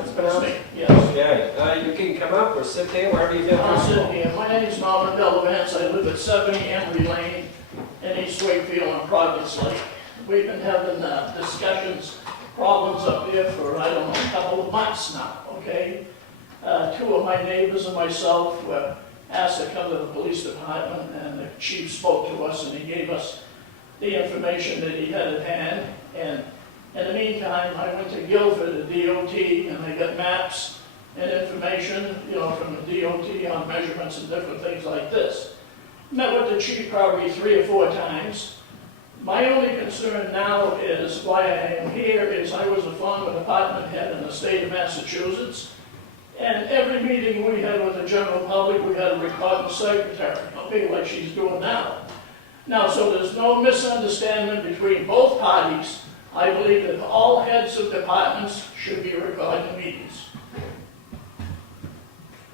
it's pronounced? Yes. Okay, you can come up or sit there, wherever you feel I'm sitting comfortable. here. My name is Norman Bellavance. I live at 70 Emery Lane in East Wakefield on Providence Lake. We've been having discussions, problems up there for, I don't know, a couple of months now, okay? Two of my neighbors and myself were asked to come to the police department, and the chief spoke to us, and he gave us the information that he had at hand. And in the meantime, I went to Guilford, the DOT, and I got maps and information, from the DOT on measurements and different things like this. Met with the chief probably 3 or 4 times. My only concern now is, why I am here, is I was a former department head in the state of Massachusetts, and every meeting we had with the general public, we had a recording secretary, okay, like she's doing now. Now, so there's no misunderstanding between both parties. I believe that all heads of departments should be recording meetings.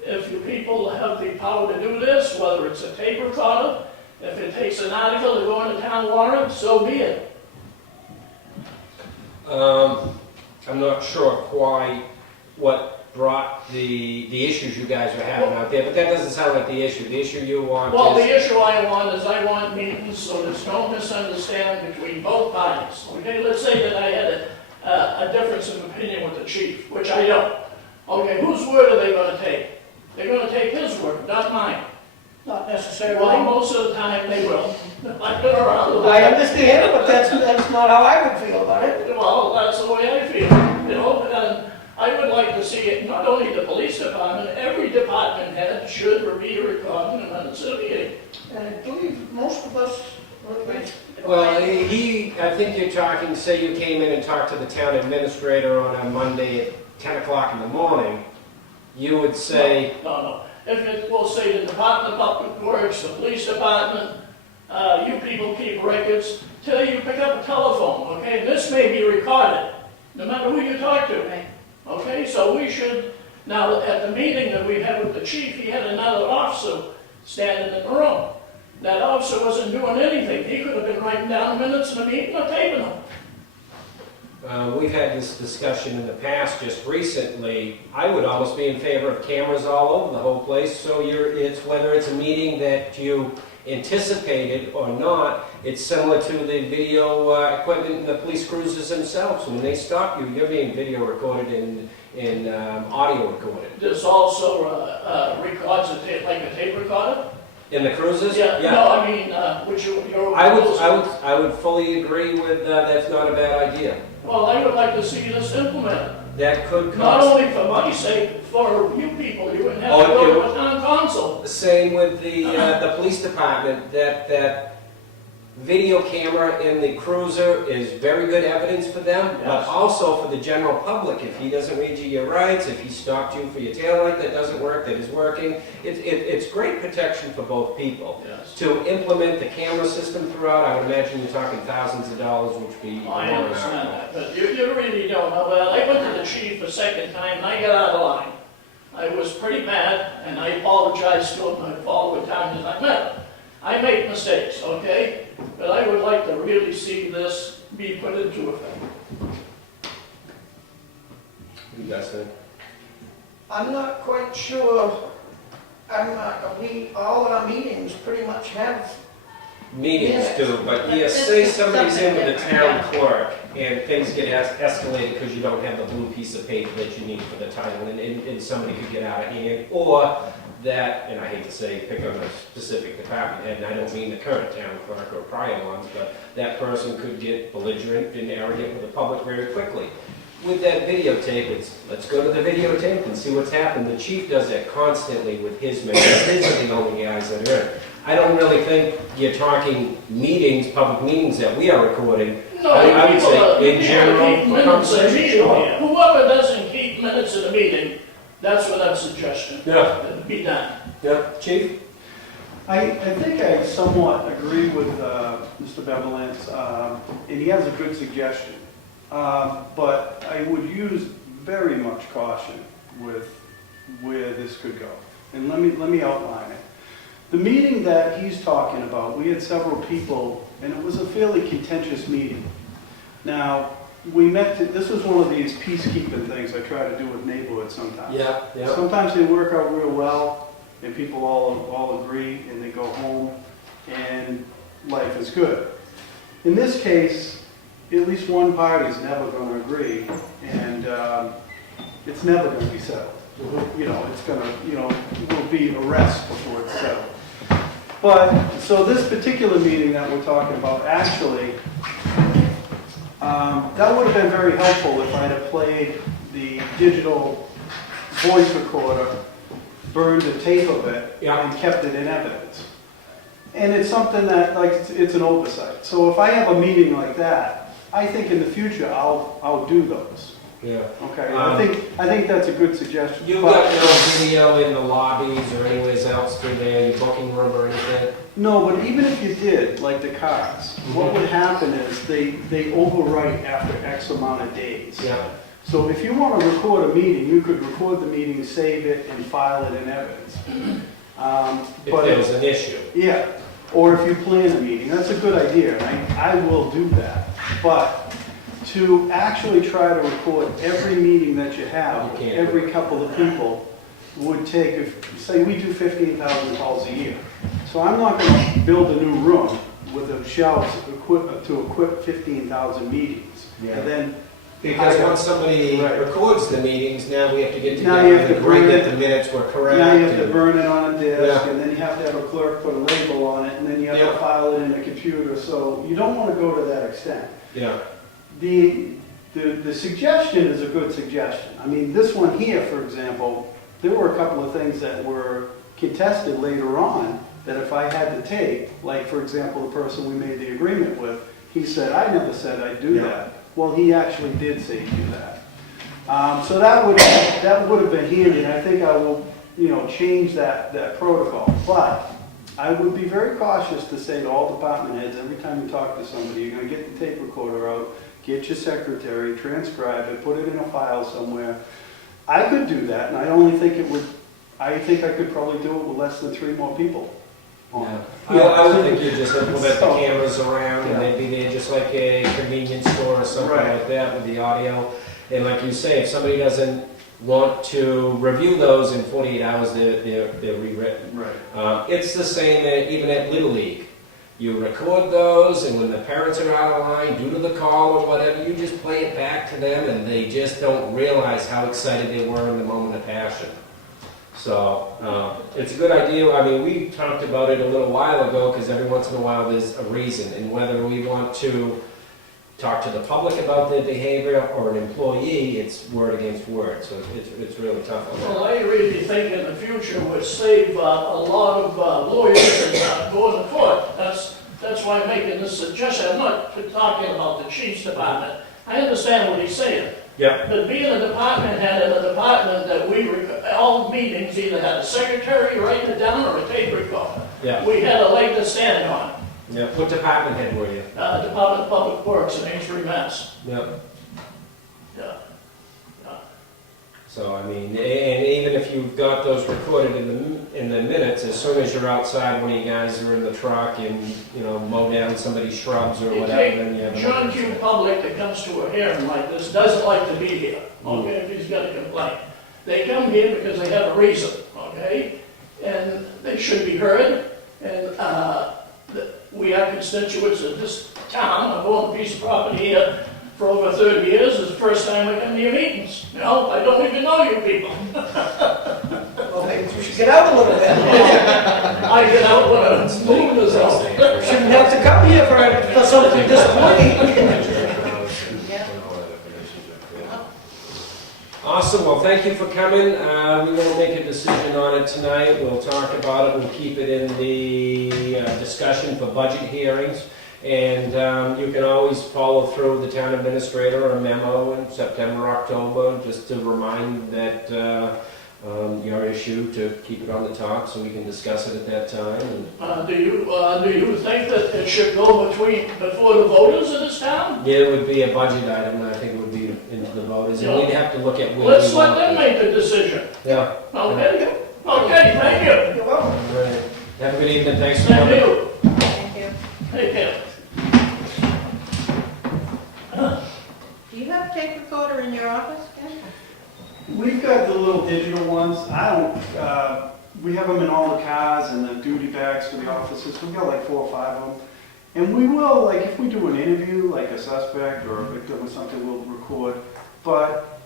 If you people have the power to do this, whether it's a tape recorder, if it takes an article to go into town warrant, so be it. I'm not sure quite what brought the issues you guys were having out there, but that doesn't sound like the issue. The issue you want Well, the is... issue I want is I want meetings so there's no misunderstanding between both parties. Okay, let's say that I had a difference of opinion with the chief, which I don't. Okay, whose word are they going to take? They're going to take his word, not mine. Not necessarily. Well, most of the time they will. I've been around. I understand, but that's not how I would feel about it. Well, that's the way I feel, and I would like to see it, not only the police department, every department head should be recording in minutes of the meeting. And I believe most of us would be. Well, I think you're talking, say you came in and talked to the town administrator on a Monday at 10 o'clock in the morning, you would say... No. If it will say the Department of Public Works, the police department, you people keep records till you pick up a telephone, okay? And this may be recorded, no matter who you talk to. Okay, so we should, now at the meeting that we had with the chief, he had another officer standing in the room. That officer wasn't doing anything. He could have been writing down minutes in the meeting or taping them. We've had this discussion in the past, just recently. I would almost be in favor of cameras all over the whole place, so whether it's a meeting that you anticipated or not, it's similar to the video equipment in the police cruisers themselves. When they stop you, you're being video recorded and audio recorded. There's also records like a tape recorder. In the cruisers? Yeah. No, I mean, which you're... I would fully agree with that's not a bad idea. Well, I would like to see this implemented. That could cost... Not only for my sake, for you people, you wouldn't have to go to a town council. Same with the police department, that video camera in the cruiser is very good evidence for them, but Yes. also for the general public. If he doesn't read you your rights, if he stopped you for your taillight that doesn't work, that is working, it's great protection for both people. Yes. To implement the camera system throughout, I would imagine you're talking thousands of dollars, which would be... I understand that, but you really don't know. Well, I went to the chief a second time, and I got out of line. I was pretty mad, and I apologized to him. I followed time as I met him. I make mistakes, okay? But I would like to really see this be put into effect. You guys think? I'm not quite sure. All our meetings pretty much have. Meetings do, but But yes, this say is somebody's in with the something town different, clerk and things get escalated because you don't have the blue piece of paper that you need for the title and somebody could get out of hand, or that, and I hate to say, pick on a specific department head, and I don't mean the current town clerk or prior ones, but that person could get belligerent and arrogant with the public very quickly. With that videotape, let's go to the videotape and see what's happened. The chief does that constantly with his members. His are the only guys that are in. I don't really think you're talking meetings, public meetings that we are recording. No, I would people say in general, keep for minutes of the conversation. meeting. Whoever doesn't keep minutes of the meeting, that's what I'm suggesting. Yeah. Be done. Yeah, chief? I think I somewhat agree with Mr. Bellavance, and he has a good suggestion. But I would use very much caution with where this could go. And let me outline it. The meeting that he's talking about, we had several people, and it was a fairly contentious meeting. Now, we met, this was one of these peacekeeping things I try to do with neighborhoods sometimes. Yeah, yeah. Sometimes they work out real well, and people all agree, and they go home, and life is good. In this case, at least one party's never going to agree, and it's never going to be settled. You know, it's going to, you know, will be arrest before it's settled. But, so this particular meeting that we're talking about, actually, that would have been very helpful if I'd have played the digital voice recorder, burned the tape of it, Yeah. and kept it in evidence. And it's something that, like, it's an oversight. So if I have a meeting like that, I think in the future, I'll do those. Yeah. Okay, I think that's a good suggestion. You've But- got no video in the lobbies or anywhere else through there, your booking room or anything? No, but even if you did, like the cars, what would happen is they overwrite after X amount of days. Yeah. So if you want to record a meeting, you could record the meeting, save it, and file it in evidence. If But there was an issue. yeah, or if you plan a meeting, that's a good idea, and I will do that. But to actually try to record every meeting that you have, You can't. every couple of people, would take, if, say we do 15,000 calls a year. So I'm not going to build a new room with a shelves to equip 15,000 meetings. Yeah. And then, Because once somebody Right. records the meetings, now we have to get Now together you have to and agree burn that it. the minutes were correct. now you have to and- burn it on a disk, Yeah. and then you have to have a clerk put a label on it, and then you have Yeah. to file it in a computer, so you don't want to go to that extent. Yeah, The suggestion is a good suggestion. I mean, this one here, for example, there were a couple of things that were contested later on that if I had to take, like, for example, the person we made the agreement with, he said, I never said I'd do Yeah. that. Well, he actually did say do that. So that would have been handy, and I think I will, you know, change that protocol. But I would be very cautious to say to all department heads, every time you talk to somebody, you're gonna get the tape recorder out, get your secretary, transcribe it, put it in a file somewhere. I could do that, and I only think I think I could probably do it with less than 3 more people on it. I would think you just implement the So- cameras around and Yeah. they'd be there just like a convenience store or something Right. like that with the audio. And like you say, if somebody doesn't want to review those in 48 hours, they're rewritten. Right. It's the same even at Little League. You record those, and when the parents are out of line due to the call or whatever, you just play it back to them, and they just don't realize how excited they were in the moment of passion. So, it's a good idea. I mean, we talked about it a little while ago, because every once in a while there's a reason, and whether we want to talk to the public about their behavior or an employee, it's word against word, so it's really tough on that. Well, I really think in the future would save a lot of lawyers and going to court. That's why I'm making this suggestion. I'm not talking about the chief's department. I understand what he's saying. Yeah. But being a department head in a department that all meetings either had a secretary writing it down or a tape recorder. Yeah. We had a leg to stand on. Yeah. What department head were you? Department of Public Works in Aintree, Mass. Yeah. Yeah. So, I mean, and even if you've got those recorded in the minutes, as soon as you're outside, one of you guys are in the truck and, you know, mow down somebody's shrubs or You whatever, take then you have John Q. Public that comes to a hearing like this, doesn't like to be here, okay, if he's got a complaint. They come here because they have a reason, okay? And they should be heard, and we are constituents of this town. I've owned a piece of property here for over 30 years. It's the first time I come to your meetings. You know, I don't even know you people. Well, maybe we should get out a little bit. I get out when it's moving as well. Shouldn't have to come here for something disappointing. Awesome, well, thank you for coming. We won't make a decision on it tonight. We'll talk about it, we'll keep it in the discussion for budget hearings. And you can always follow through the town administrator a memo in September, October, just to remind that your issue, to keep it on the top so we can discuss it at that time. And Do you think that it should go before the voters of this town? yeah, it would be a budget item, I think it would be into the voters, and we'd have to look at where Let's we let want them it. make the decision. Yeah. Okay? Okay, thank you. You're welcome. All right. Have a good evening, thanks for Thank coming. you. Thank you. Take care. Do you tape recorder in your office, Ken? We've got the little digital ones. We have them in all the cars and the duty bags for the offices. We've got like 4 or 5 of them. And we will, like if we do an interview, like a suspect or a victim or something, we'll record. But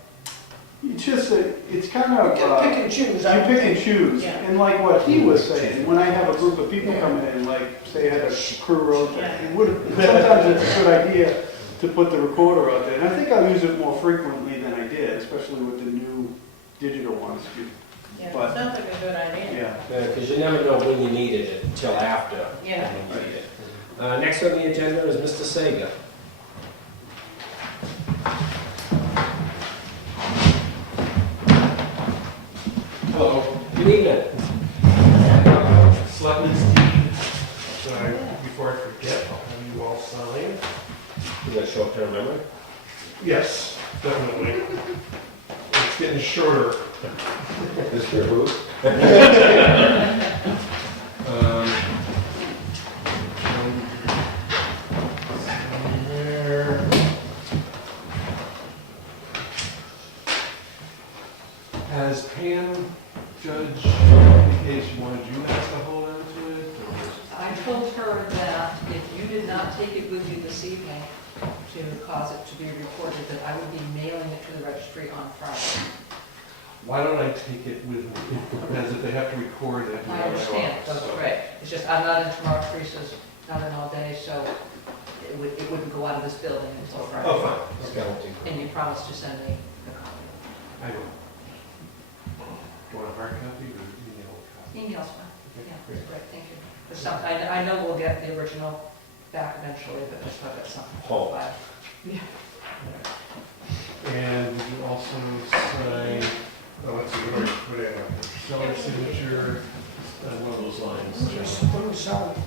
it's just, it's kind of... You can pick and choose. You pick and choose. Yeah. And like what he was saying, when I have a group of people coming in, like say I had a crew road, sometimes it's a good idea to put the recorder out there. And I think I'll use it more frequently than I did, especially with the new digital ones. Yeah, But- sounds like a good idea. Yeah. Because you never know when you needed it until after. Yeah. you need it. Next on the agenda is Mr. Sager. Hello, Good evening. Selectmen's deed. Sorry, before I forget, I'll have you all sign. You got short-term memory? Yes, definitely. It's getting shorter. Mr. Who? Somewhere. Has Pam, Judge, indicated she wanted you guys to hold on to it? Or I told her that if you did not take it with you this evening to cause it to be recorded, that I would be mailing it to the registry on Friday. why don't I take it with me? Because if they have to record it. I understand, that's great. It's just, I'm not in tomorrow, Teresa's not in all day, so it wouldn't go out of this building until Friday. Oh, fine. Skeleton. And you promised to send me the copy. I will. Do you want a hard copy or email copy? Email's fine. Okay, Yeah, great. great, thank you. There's some, I know we'll get the original back eventually, but there's not that something. Oh. And you also sign, let's see, what do I have? Seller signature, one of those lines. Just put them solid.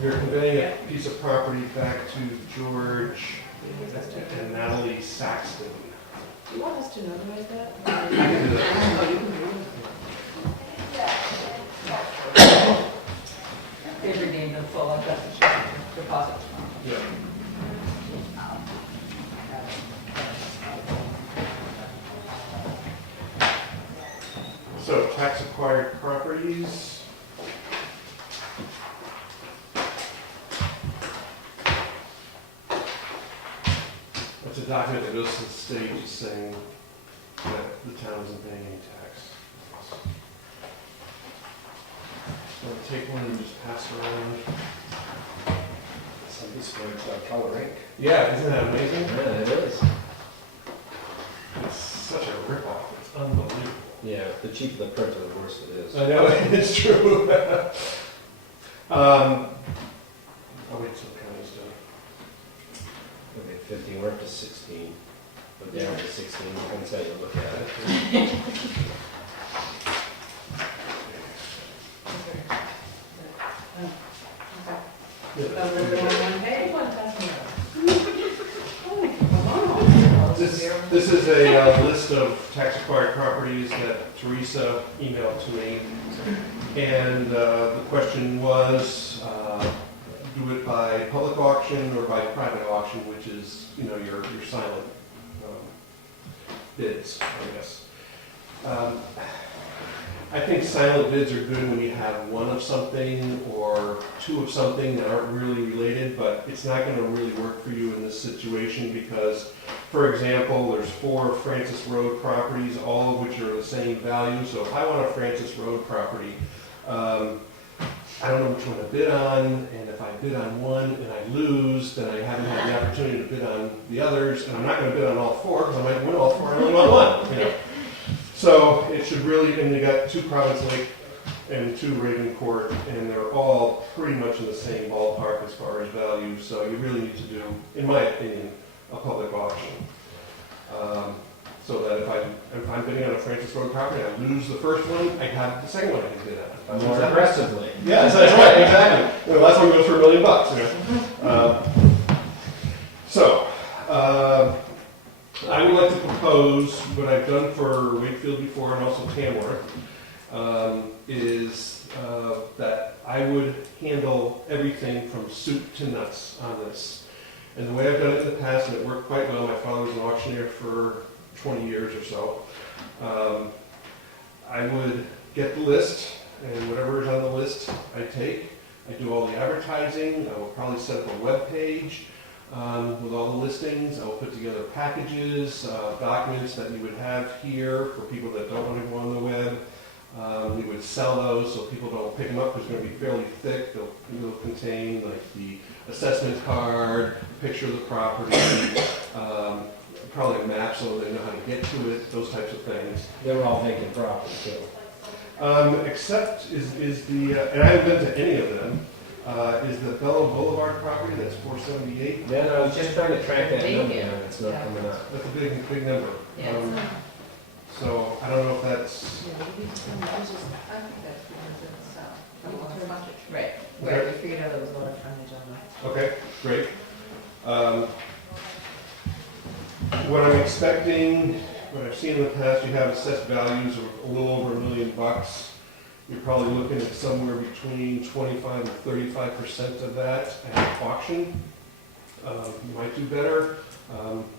You're conveying a piece of property back to George and Natalie Saxton. Do you want us to notarize that? I can do that. Oh, you can do it. They've redeemed in full, I've got the deposits. Yeah. So tax acquired properties. It's a document that goes to the state just saying that the town isn't paying any tax. So I'll take one and just pass around. Somebody's going to color ink. Yeah, isn't that amazing? Yeah, it is. It's such a ripoff, it's unbelievable. Yeah, the cheaper the printer, the worse it is. I know, it's true. I'll wait till Connie's done. Okay, 15, we're up to 16. But down to 16, depends how you look at it. This is a list of tax acquired properties that Terressa emailed to me. And the question was, do it by public auction or by private auction, which is, you know, your silent bids, I guess. I think silent bids are good when you have one of something or two of something that aren't really related, but it's not going to really work for you in this situation because, for example, there's 4 Francis Road properties, all of which are the same value. So if I want a Francis Road property, I don't know which one to bid on, and if I bid on one and I lose, then I haven't had the opportunity to bid on the others, and I'm not going to bid on all 4 because I might win all 4 and only want one. You know? So it should really, and you got 2 Province Lake and 2 Raven Court, and they're all pretty much in the same ballpark as far as value. So you really need to do, in my opinion, a public auction. So that if I'm bidding on a Francis Road property, I lose the first one, I have the second one I can bid on. More aggressively. Yes, that's right, exactly. The last one goes for $1 million, you know. So, I would like to propose what I've done for Wakefield before and also Tamworth, is that I would handle everything from soup to nuts on this. And the way I've done it in the past, and it worked quite well, my father was an auctioneer for 20 years or so. I would get the list, and whatever is on the list, I take. I do all the advertising. I will probably set up a web page with all the listings. I will put together packages, documents that you would have here for people that don't want to go on the web. We would sell those so people don't pick them up because they're going to be fairly thick. They'll contain like the assessment card, a picture of the property, probably a map so they know how to get to it, those types of things. They're all vacant property too. Except is the, and I haven't been to any of them, is the Bello Boulevard property, that's 478. Then I was just trying to track that number Vacant. down, it's not Yeah. coming up. That's a big number. Yeah, it's not- So I don't know if that's, yeah, maybe some uses, I think that's because it's, a lot of frontage. Right, right, we figured out there was a lot of frontage on that. okay, great. What I'm expecting, what I've seen in the past, you have assessed values of a little over $1 million. You're probably looking at somewhere between 25 and 35% of that at auction. You might do better.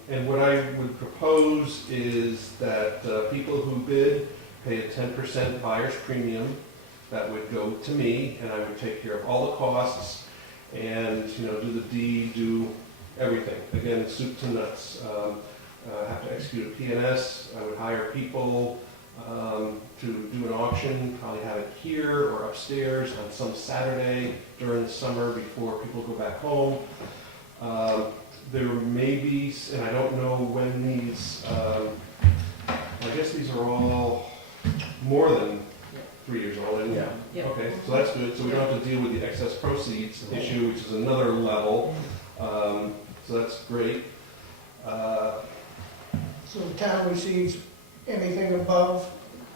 And what I would propose is that people who bid pay a 10% buyer's premium. That would go to me, and I would take care of all the costs and, you know, do the deed, do everything. Again, soup to nuts. Have to execute a P&S. I would hire people to do an auction, probably have it here or upstairs on some Saturday during the summer before people go back home. There may be, and I don't know when these, I guess these are all more than 3 years old, isn't it? Yeah. Yep. Okay, so that's good, so we don't have to deal with the excess proceeds issue, which is another level, so that's great. So the town receives anything above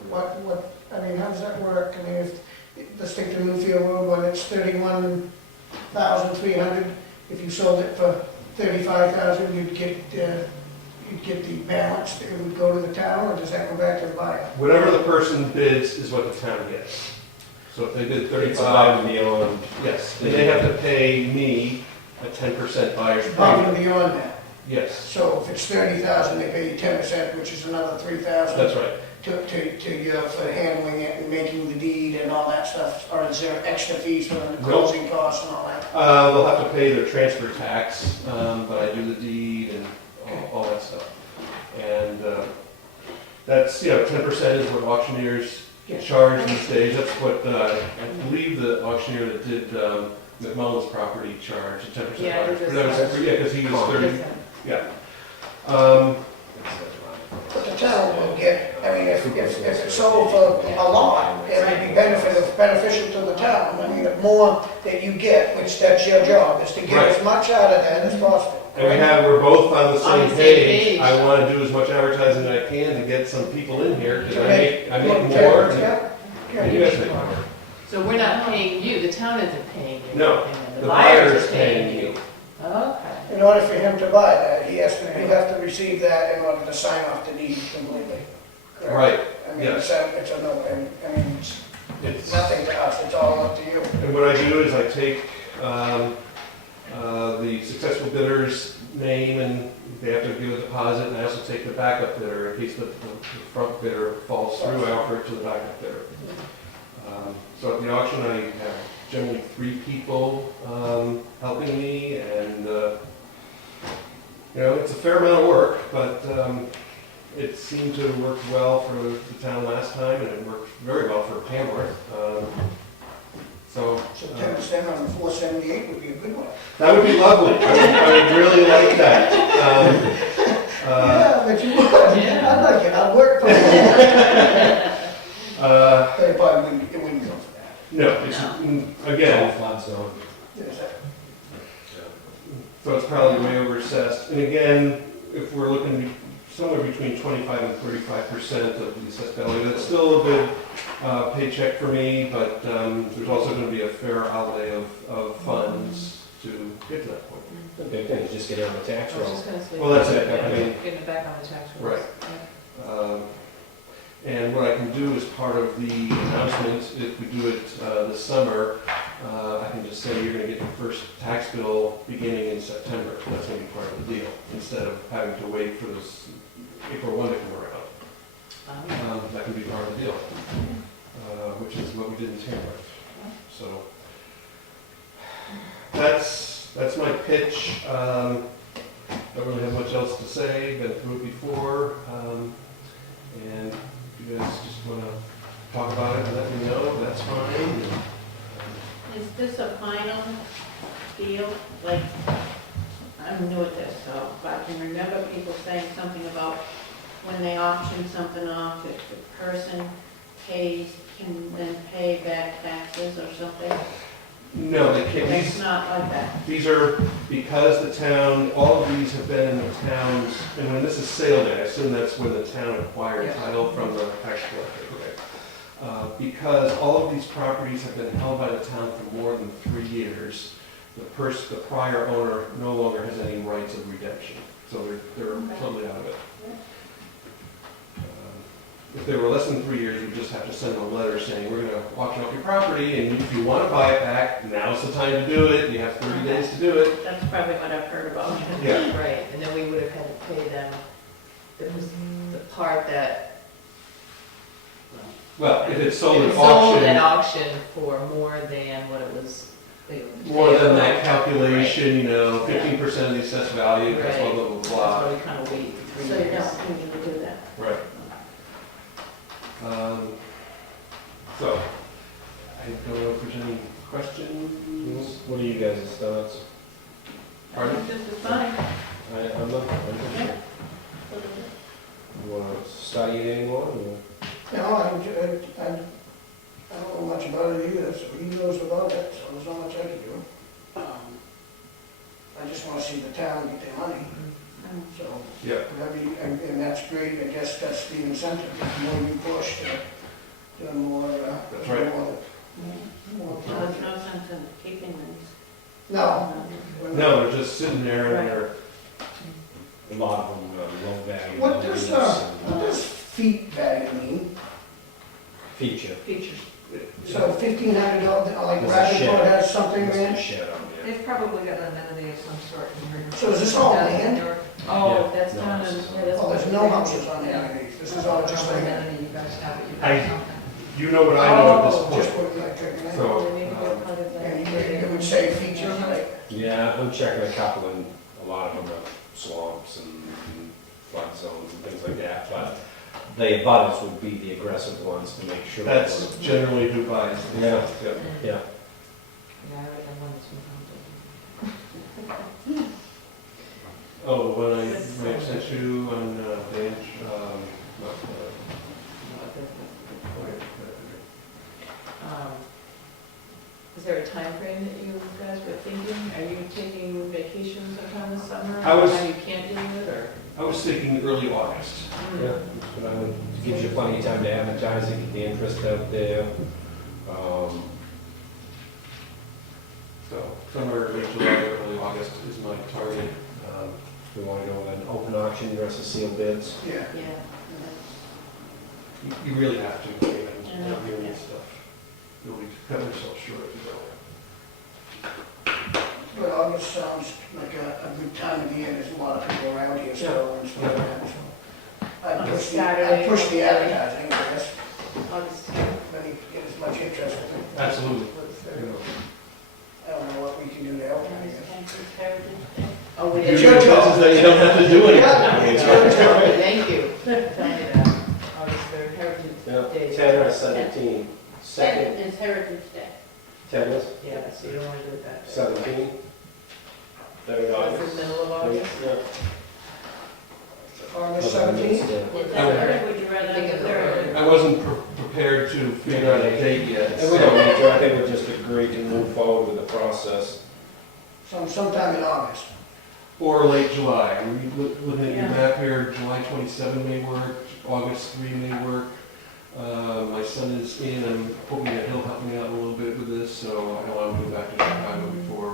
what, I mean, how does that work? I mean, if, let's take the Newfield Road one, it's 31,300. If you sold it for 35,000, you'd get the balance, it would go to the town, or does that go back to the buyer? Whatever the person bids is what the town gets. So if they bid It's 35, above and beyond. yes, and they have to pay me a 10% buyer's Above and premium. beyond that. Yes, So if it's 30,000, they pay you 10%, which is another 3,000 that's right. to you for handling it and making the deed and all that stuff. Or is there extra fees for the closing costs and all that? They'll have to pay their transfer tax, but I do the deed and all that stuff. And that's, 10% is what auctioneers charge these days. That's what, I believe the auctioneer that did McMullen's property charged, 10%. Yeah, buyer's- it was- that was- yeah, because he was 30, yeah. But the town will get, I mean, if it's sold for a lot, it would be beneficial to the town. I mean, the more that you get, which that's your job, is to get as much out of that as possible. And we're both on the On same the same page. page. I want to do as much advertising as I can to get some people in here, because I make more. Yeah. And you guys make more. So we're not paying you, the town isn't paying you. No, The the buyers buyer's are paying paying you. you. Okay. In order for him to buy that, you have to receive that in order to sign off the deed completely. Correct? Right, I mean, yes. it's a no, I mean, it's It's, nothing to us, it's all up to you. and what I do is I take the successful bidder's name, and they have to give a deposit, and I also take the backup bidder, in case the front bidder falls through, I offer it to the backup bidder. So at the auction, I have generally 3 people helping me, and it's a fair amount of work, but it seemed to work well for the town last time, and it worked very well for Tamworth. So So 10% on the 478 would be a good one. that would be lovely. I would really like that. Yeah, but you would, I'd like it, I'd work for it. But it wouldn't go for that. No, it's, again, Flood zone. Is that- so it's probably way over assessed. And again, if we're looking somewhere between 25 and 35% of the assessed value, that's still a big paycheck for me, but there's also going to be a fair outlay of funds to get to that point. The big thing is just get on the tax I was roll. just gonna say. Well, that's it. I mean, Getting it back on the tax rolls. Right. And what I can do as part of the announcement, if we do it this summer, I can just say you're gonna get your first tax bill beginning in September. That's gonna be part of the deal, instead of having to wait for this April 1 to come around. That can be part of the deal, which is what we did in Tamworth. So that's my pitch. Don't really have much else to say, been through it before. And if you guys just want to talk about it and let me know, that's fine. Is this a final deal? Like, I'm new at this, so I can remember people saying something about when they auction something off, if the person pays, can then pay back taxes or something. No, they can't. It's not like that. These are, because the town, all of these have been in the town's, and when this is sale day, I assume that's when the town acquired Yeah. title from the tax collector, right? Because all of these properties have been held by the town for more than 3 years, the prior owner no longer has any rights of redemption, so they're totally out of it. If they were less than 3 years, we just have to send them a letter saying, we're gonna auction off your property, and if you wanna buy it back, now's the time to do it, you have 30 days to do it. That's probably what I've heard about. Yeah. Right, and then we would have had to pay them, it was the part that. Well, if it's sold It at was sold at auction, auction for more than what it was. more than that calculation, you know, 15% of the assessed value, that's Right. blah, blah, That's blah, why we kind of waited 3 So you years. don't usually do that. blah. Right. So, I don't know if there's any questions. What are you guys' thoughts? I Pardon? think this is fine. I'm not, you want to study it anymore? Or? No, I don't know much about it either, so he knows about it, so there's not much I can do. I just wanna see the town get their money, so, Yeah. whatever you, and that's great, I guess that's the incentive, the more you push, the more, That's right. more. So there's no sense in keeping them. No. No, they're just sitting there and they're, A lot of them are low value. What does, buildings what and does feet value mean? Feature. Features. So $1,500, like There's a Bradley shed. Court has something There's there? a shed on there. They've probably got an amenity of some sort in here. So is this all land? Oh, that's No, down in, it's- yeah, that's. Oh, there's no houses on any of these, this is all just Whatever land. amenity you guys have, you I- got something. you know what I know at Oh, this just point. put like, So, They need to be a part of that. and you would say features, like, Yeah, I'm checking a couple and a lot of them are swamps and flood zones and things like that, but the abutters would be the aggressive ones to make sure. That's generally who buys. Yeah, yeah. Yeah, I read the one that's been Oh, when I may have sent you on bench, Is there a time frame that you guys were thinking? Are you taking vacation sometime this summer? I was- How you can't do it, or? I was thinking early August. Yeah, that's what I would, gives you plenty of time to advertise it, get the interest out there. So somewhere late July, early August is my target. We want to go with an open auction versus sealed bids. yeah. Yeah. You really have to, I mean, Yeah. I'm hearing this stuff. Really cut yourself short if you don't. But August sounds like a good time of the year, there's a lot of people around here still and stuff like that, so. I'd push the advertising, I guess, August but you get as much interest. Absolutely. You know. I don't know what we can do to help, I guess. Heritage Day. Oh, we It's didn't. your job. Business that you don't have to do anything. Yeah, it's your job. Thank you. Tell me that. August 3rd, Heritage Day. 10 or 17? Second Second, is Heritage Day. 10 is Yeah, so you don't want to do it that day. 17? 3rd That's August. the middle of August? Yeah. August 17th? Is that third, would you rather have the third? I wasn't prepared to figure out a date yet. And we don't need to, I think we just agreed to move forward with the process. Sometime in August. Or late July. Looking at your Yeah. map here, July 27 may work, August 3 may work. My son is in, I'm hoping that he'll help me out a little bit with this, so I don't want to go back to Chicago before,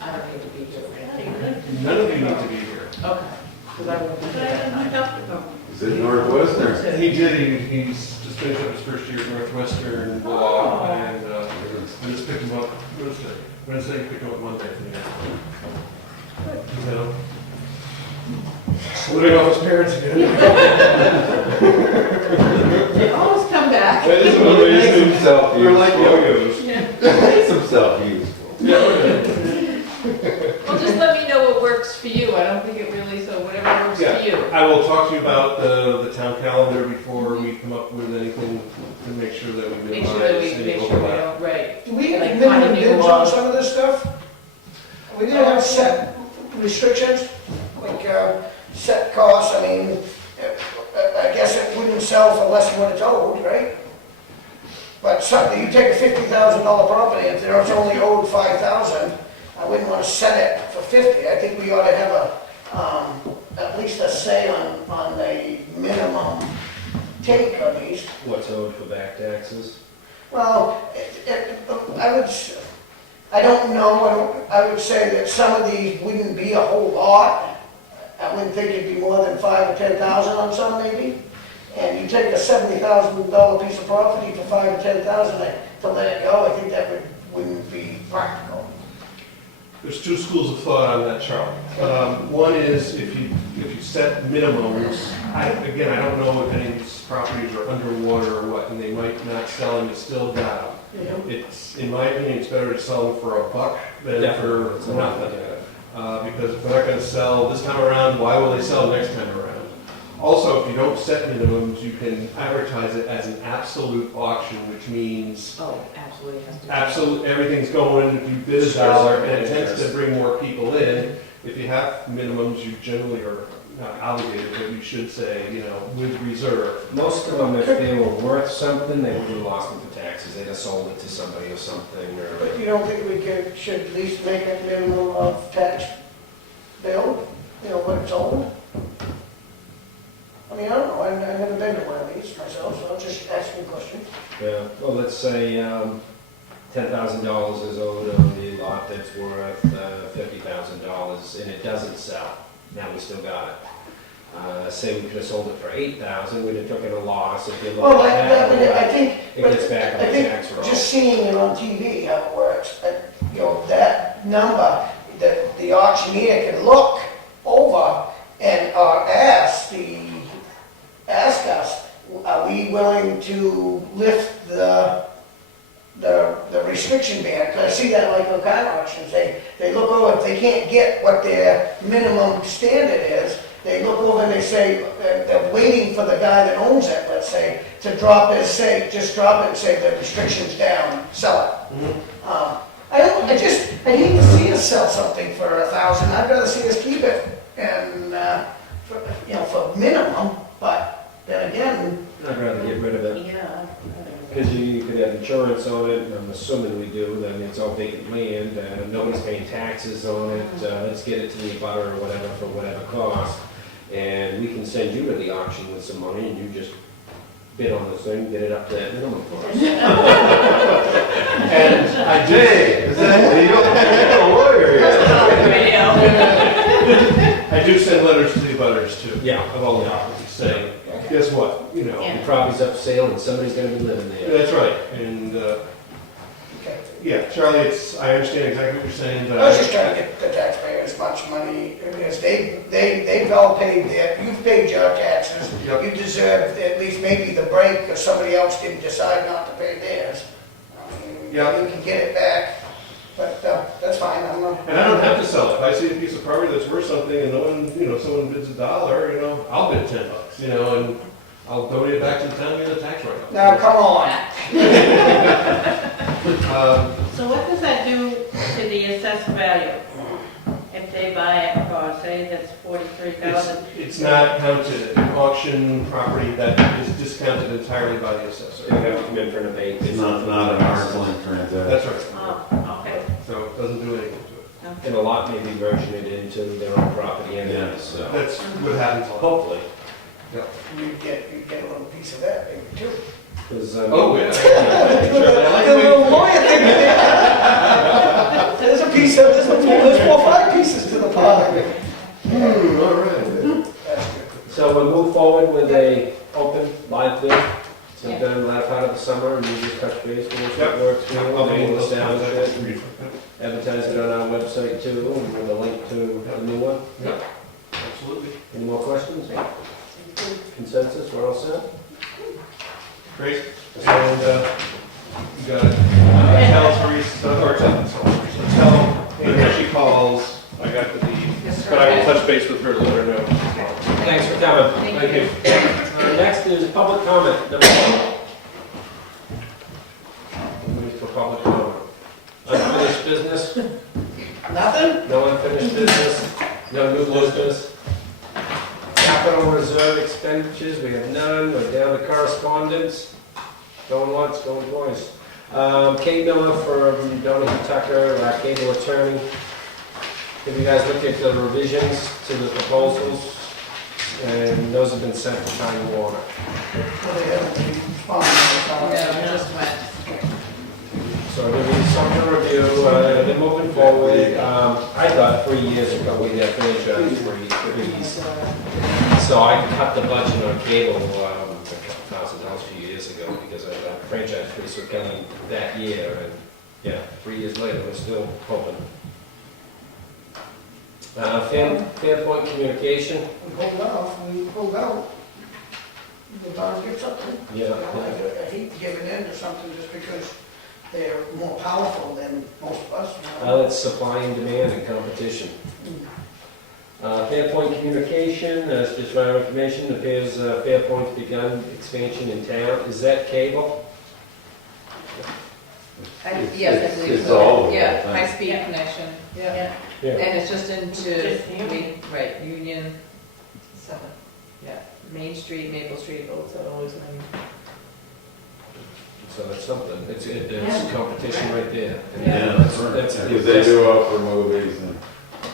I don't need to be here for anything. none of you need to be here. Okay, because I won't be But here I that didn't night. have to go. Is it Northwestern? He did, he's just finished up his first year at Northwestern Law, and I just picked them up Wednesday, picked them up Monday for me. You know, living off his parents again. They always come back. That is amazing. They're like yo-yos. Makes himself useful. Well, just let me know what works for you. I don't think it really, so whatever works for you. I will talk to you about the town calendar before we come up with anything to make sure that we Make sure that minimize we, any make sure we overlap. don't, right. Do we have Like minimum finding new bids on laws. some of this stuff? We didn't have set restrictions, like set costs, I mean, I guess it wouldn't sell for less than what it's owed, right? But something, you take a $50,000 property, if there's only owed 5,000, I wouldn't want to set it for 50. I think we ought to have at least a say on the minimum take on these. What's owed for back taxes? Well, I don't know, I would say that some of these wouldn't be a whole lot. I wouldn't think it'd be more than 5,000 or 10,000 on some maybe. And you take a $70,000 piece of property for 5,000 or 10,000 to let it go, I think that wouldn't be practical. There's two schools of thought on that, Charlie. One is if you set minimums, I don't know if any of these properties are underwater or what, and they might not sell and you still got them. It's, in my opinion, it's better to sell them for $1 than for nothing. Because if they're not gonna sell this time around, why will they sell next time around? Also, if you don't set minimums, you can advertise it as an absolute auction, which means Oh, absolutely has to. absolute, everything's going, if you bid $1, and it tends to bring more people in. If you have minimums, you generally are not obligated, but you should say, with reserve. Most of them, if they were worth something, they would have lost them for taxes. They'd have sold it to somebody or something, But or... you don't think we should at least make a minimum of tax bill, what it's owed? I mean, I don't know, I've never been to one of these myself, so I'm just asking a question. Yeah, well, let's say $10,000 is owed on the lot that's worth $50,000, and it doesn't sell. Now we still got it. Say we could have sold it for $8,000, we'd have taken a loss. If you look Well, at that, I think, it gets back on I the think tax roll. just seeing it on TV, how it works, that number, that the auctioneer can look over and ask us, are we willing to lift the restriction band? Because I see that like on car auctions, they look over, if they can't get what their minimum standard is, they look over and they say, they're waiting for the guy that owns it, let's say, to drop it, just drop it and say the restriction's down, sell it. I hate to see us sell something for 1,000, I'd rather see us keep it, and, for minimum, but then again, I'd rather get rid of it, Yeah. because you could have insurance on it, and I'm assuming we do, then it's all vacant land, nobody's paying taxes on it, let's get it to the abutter or whatever for whatever cost, and we can send you to the auction with some money, and you just bid on this thing, get it up to that minimum for us. And I did. You're a lawyer here. I do send letters to the abutters too. Yeah. Of all the properties saying, guess what, The property's up for sale, and somebody's gonna be living there. That's right, and, yeah, Charlie, I understand exactly what you're saying, but I was just trying to get the taxpayers as much money, because they've all paid you've paid your taxes. Yep. You deserve at least maybe the break, because somebody else didn't decide not to pay theirs. I mean, Yep. You can get it back, but that's fine, I'm not. and I don't have to sell it. If I see a piece of property that's worth something and no one, someone bids $1, I'll bid $10, and I'll donate it back to the town and get a tax write-off. Now, come on. So what does that do to the assessed value? If they buy it for, say, that's 43,000? It's not counted, an auction property that is discounted entirely by the assessor. They have to come in for an abate. It's not an arm's length transaction. That's right, Oh, okay. so it doesn't do anything to it. And a lot may be merging it into their own property anyways, so That's what happens a lot. hopefully. You get a little piece of that, maybe, too. 'Cause, Oh, yeah. The little lawyer thing. There's there's 4 or 5 pieces to the pie. All right. That's good. So we'll move forward with a open live bid sometime latter part of the summer, and you just touch base with us, Yep. what works for you, I'll be name able us to down with it, read. advertise it on our website too, and with a link to the new one. Absolutely. Any more questions? Consensus, we're all set? Great. And, you got it. Tell Teresa, or tell Amy when she calls, I got the deed. But I will touch base with her, let her know. Thanks for coming. Thank you. Next is public comment, number 1. Wait for public comment. Unfinished business? Nothing? No unfinished business? No new business? Capital reserve expenditures, we have none. We're down to correspondence. Going once, going twice. Kate Miller from Donahue Tucker, our cable attorney. Have you guys looked at the revisions to the proposals? And those have been sent to Time Warner. Well, they haven't been responding. No, it just went. So there'll be some to review, they're moving forward. I thought 3 years ago we had franchise freeze. So I cut the budget on cable, a couple $1,000 a few years ago because I thought franchise freeze were coming that year. And yeah, 3 years later, we're still hoping. Fairpoint Communication. We hold off, we hold out. The bond gets up there. Yeah. I hate giving in to something just because they're more powerful than most of us. It's supply and demand and competition. Fairpoint Communication, just for our information, appears Fairpoint's begun expansion in town. Is that cable? Yes, I believe It's so. all over, I Yeah, think. high-speed connection, yeah. Yeah. And it's just into, Just Union. right, Union 7, yeah. Main Street, Maple Street, both are always running. So that's something. It's competition right there. And Yeah, that's because they do offer movies and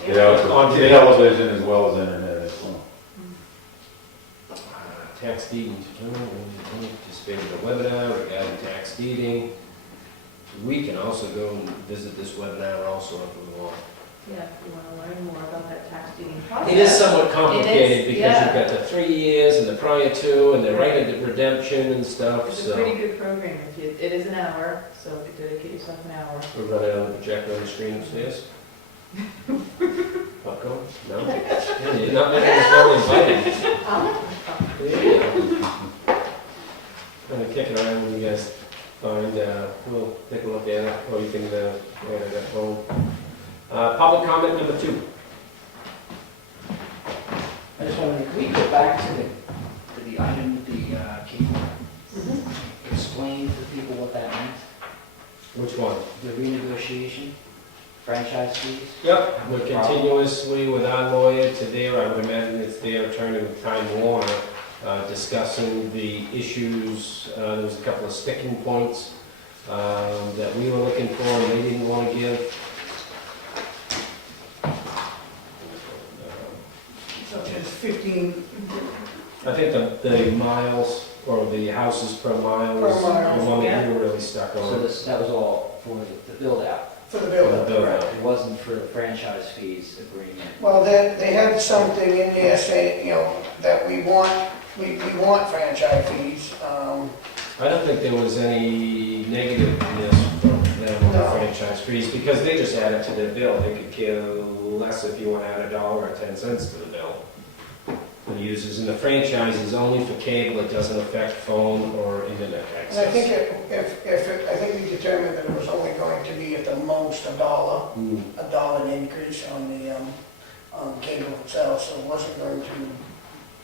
they offer On television as well as internet as well. Tax deeding, participated in a webinar regarding tax deeding. We can also go and visit this webinar also if we want. Yeah, if you want to learn more about that tax deeding process. It is somewhat complicated It is, because yeah. you've got the 3 years and the prior to and the right of redemption and stuff, It's a so. pretty good program. It is an hour, so if you dedicate yourself an hour. We're running on the projector on the screen upstairs. Popcorn? No? Yeah, you're not making us very inviting. Yeah. Gonna kick it around when you guys find, we'll take a look at it, or you can, wait at that phone. Public comment number 2. I just wanted, can we go back to the item with the cable? Explain to people what that meant, Which one? the renegotiation, franchise fees? Yep. We're continuously with our lawyer to their, I would imagine it's their attorney with Time Warner, discussing the issues. There was a couple of sticking points that we were looking for and they didn't want to give. Such as 15 I think the miles or the houses per mile was Per mile, the one that yeah. we were really stuck So on. that was all for the build out. for the For the building. build-out. It wasn't for the franchise fees agreement. Well, they had something in there saying, that we want franchise fees. I don't think there was any negativeness from them on the No. franchise fees because they just add it to their bill. They could care less if you want to add $1 or 10 cents to the bill. The users, and the franchise is only for cable, it doesn't affect phone or internet And I think access. I think we determined that it was only going to be at the most $1, Hmm. $1 increase on the cable itself, so it wasn't going to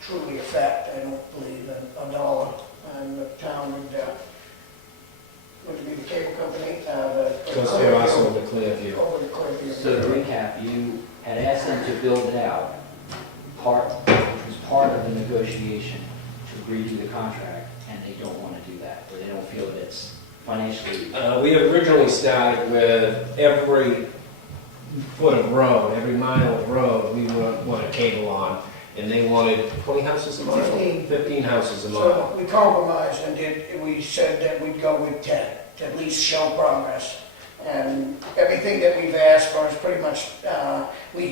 truly affect, I don't believe, $1. And the town would be the cable company, Goes through us over the Clearview. Over the Clearview. So to recap, you had asked them to build it out, which was part of the negotiation to agree to the contract, and they don't want to do that, or they don't feel that it's financially. We originally started with every foot of road, every mile of road, we wanted cable on. And they wanted 20 houses a mile? 15. 15 houses a mile. So we compromised and we said that we'd go with 10, to at least show progress. And everything that we've asked for is pretty much, we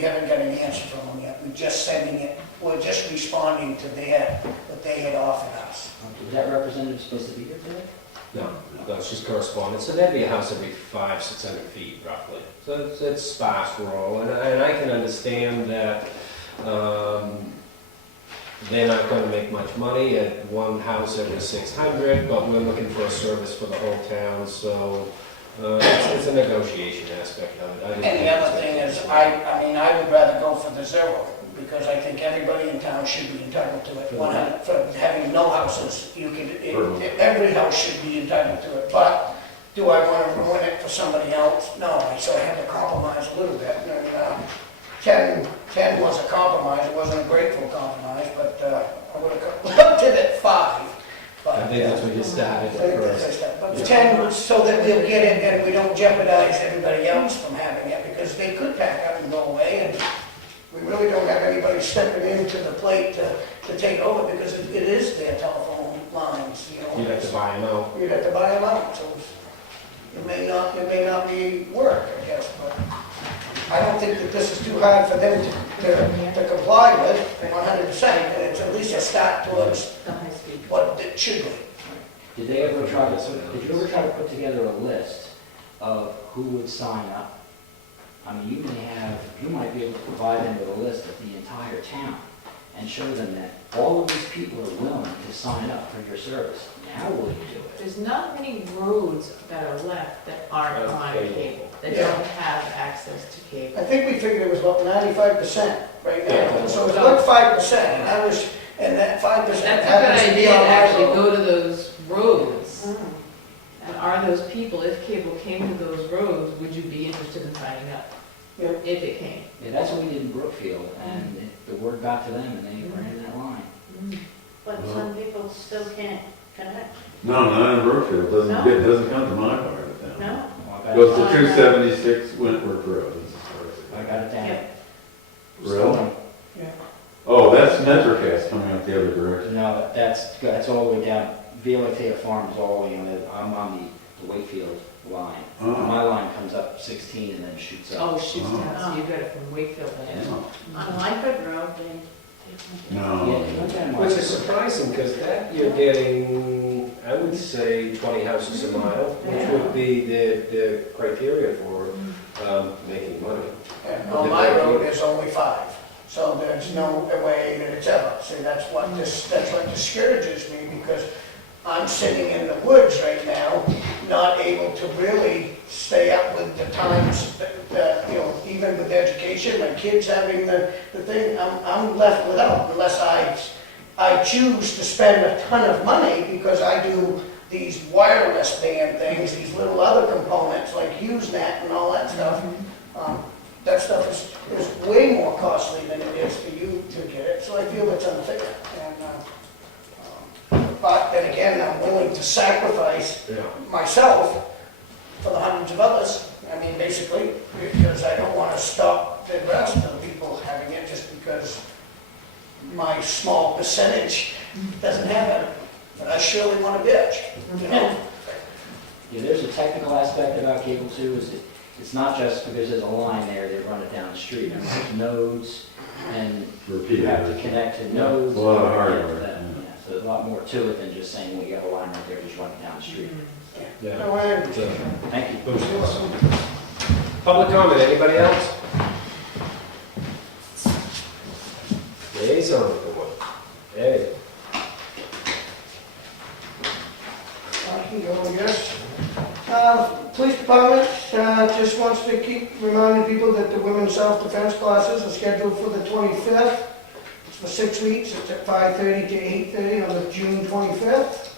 haven't got an answer from them yet. We're just sending it we're just responding to what they had offered us. Was that representative supposed to be here today? No, it's just correspondence, so that'd be a house every 500-600 feet roughly. So it's sparse rural, and I can understand that they're not gonna make much money at one house every 600, but we're looking for a service for the whole town, so it's a negotiation aspect of it. I didn't And the think other it's- thing is, I would rather go for the zero, because I think everybody in town should be entitled to it. 100 for having no houses, every house should be entitled to it. But do I want to ruin it for somebody else? No, so I had to compromise a little bit. And 10 was a compromise, it wasn't a grateful compromise, but I would have upped it at 5. But, I think that's when you started first. But 10, so that they'll get it and we don't jeopardize everybody else from having it, because they could pack up and go away, and we really don't have anybody stepping into the plate to take over, because it is their telephone lines, you know. You'd have to buy them out. You'd have to buy them out, so it may not be work, I guess, but I don't think that this is too hard for them to comply with 100%, and it's at least a start towards The high speed. what it should be. Did you ever try to put together a list of who would sign up? I mean, you might be able to provide them with a list of the entire town and show them that all of these people are willing to sign up for your service. How will you do it? There's not many roads that are left that aren't on cable, that don't have access to cable. I think we figured it was about 95% right now, Yeah. so it's about 5%, and that 5% That's a happens good to be idea, on to my actually road. go to those roads. Mm. And are those people, if cable came to those roads, would you be interested in signing up? Yeah. If it came? Yeah, that's what we did in Brookfield, and the word got to them, and they ran that line. But some people still can't connect. No, not in Brookfield, No. doesn't come to my part of town. No? Well, I Goes got to it- 276 Wentworth Road. I got it down. Yeah. Really? Oh, that's Metrocast coming out the other direction. No, that's all the way down. Violatea Farm is all the way on I'm on the Wakefield line. Oh. My line comes up 16 and then shoots up. Oh, shoots down, so you got it from Wakefield then? Yeah. On Lyford Road, they. Yeah, No. go down Which is Wakefield. surprising, because that you're getting, I would say, 20 houses a mile, which would be the criteria for making money. And on my road, there's only 5, so there's no way that it's ever. See, that's what discourages me, because I'm sitting in the woods right now, not able to really stay up with the times, that, you know, even with education, my kids having the thing, I'm left without, unless I choose to spend a ton of money, because I do these wireless band things, these little other components like HughesNet and all that stuff. That stuff is way more costly than it is for you to get it, so I feel it's unfair. But then again, I'm willing to sacrifice Yeah. myself for the hundreds of others. I mean, basically, because I don't want to stop the rest of the people having it just because my small percentage doesn't have it. But I surely want to bitch, you know? Yeah, there's a technical aspect about cable too, is it's not just because there's a line there, they run it down the street. I mean, there's nodes, and you have to connect to nodes. A lot of and hardware, get that. yeah. Yeah, so there's a lot more to it than just saying, well, you have a line right there, just run it down the street. Yeah. No, I understand. Thank you. Public comment, anybody else? Liaison report. Hey. I can go, yes. Police department just wants to keep reminding people that the women's self-defense classes are scheduled for the 25th. It's for 6 weeks, it's at 5:30 to 8:30 on the June 25th.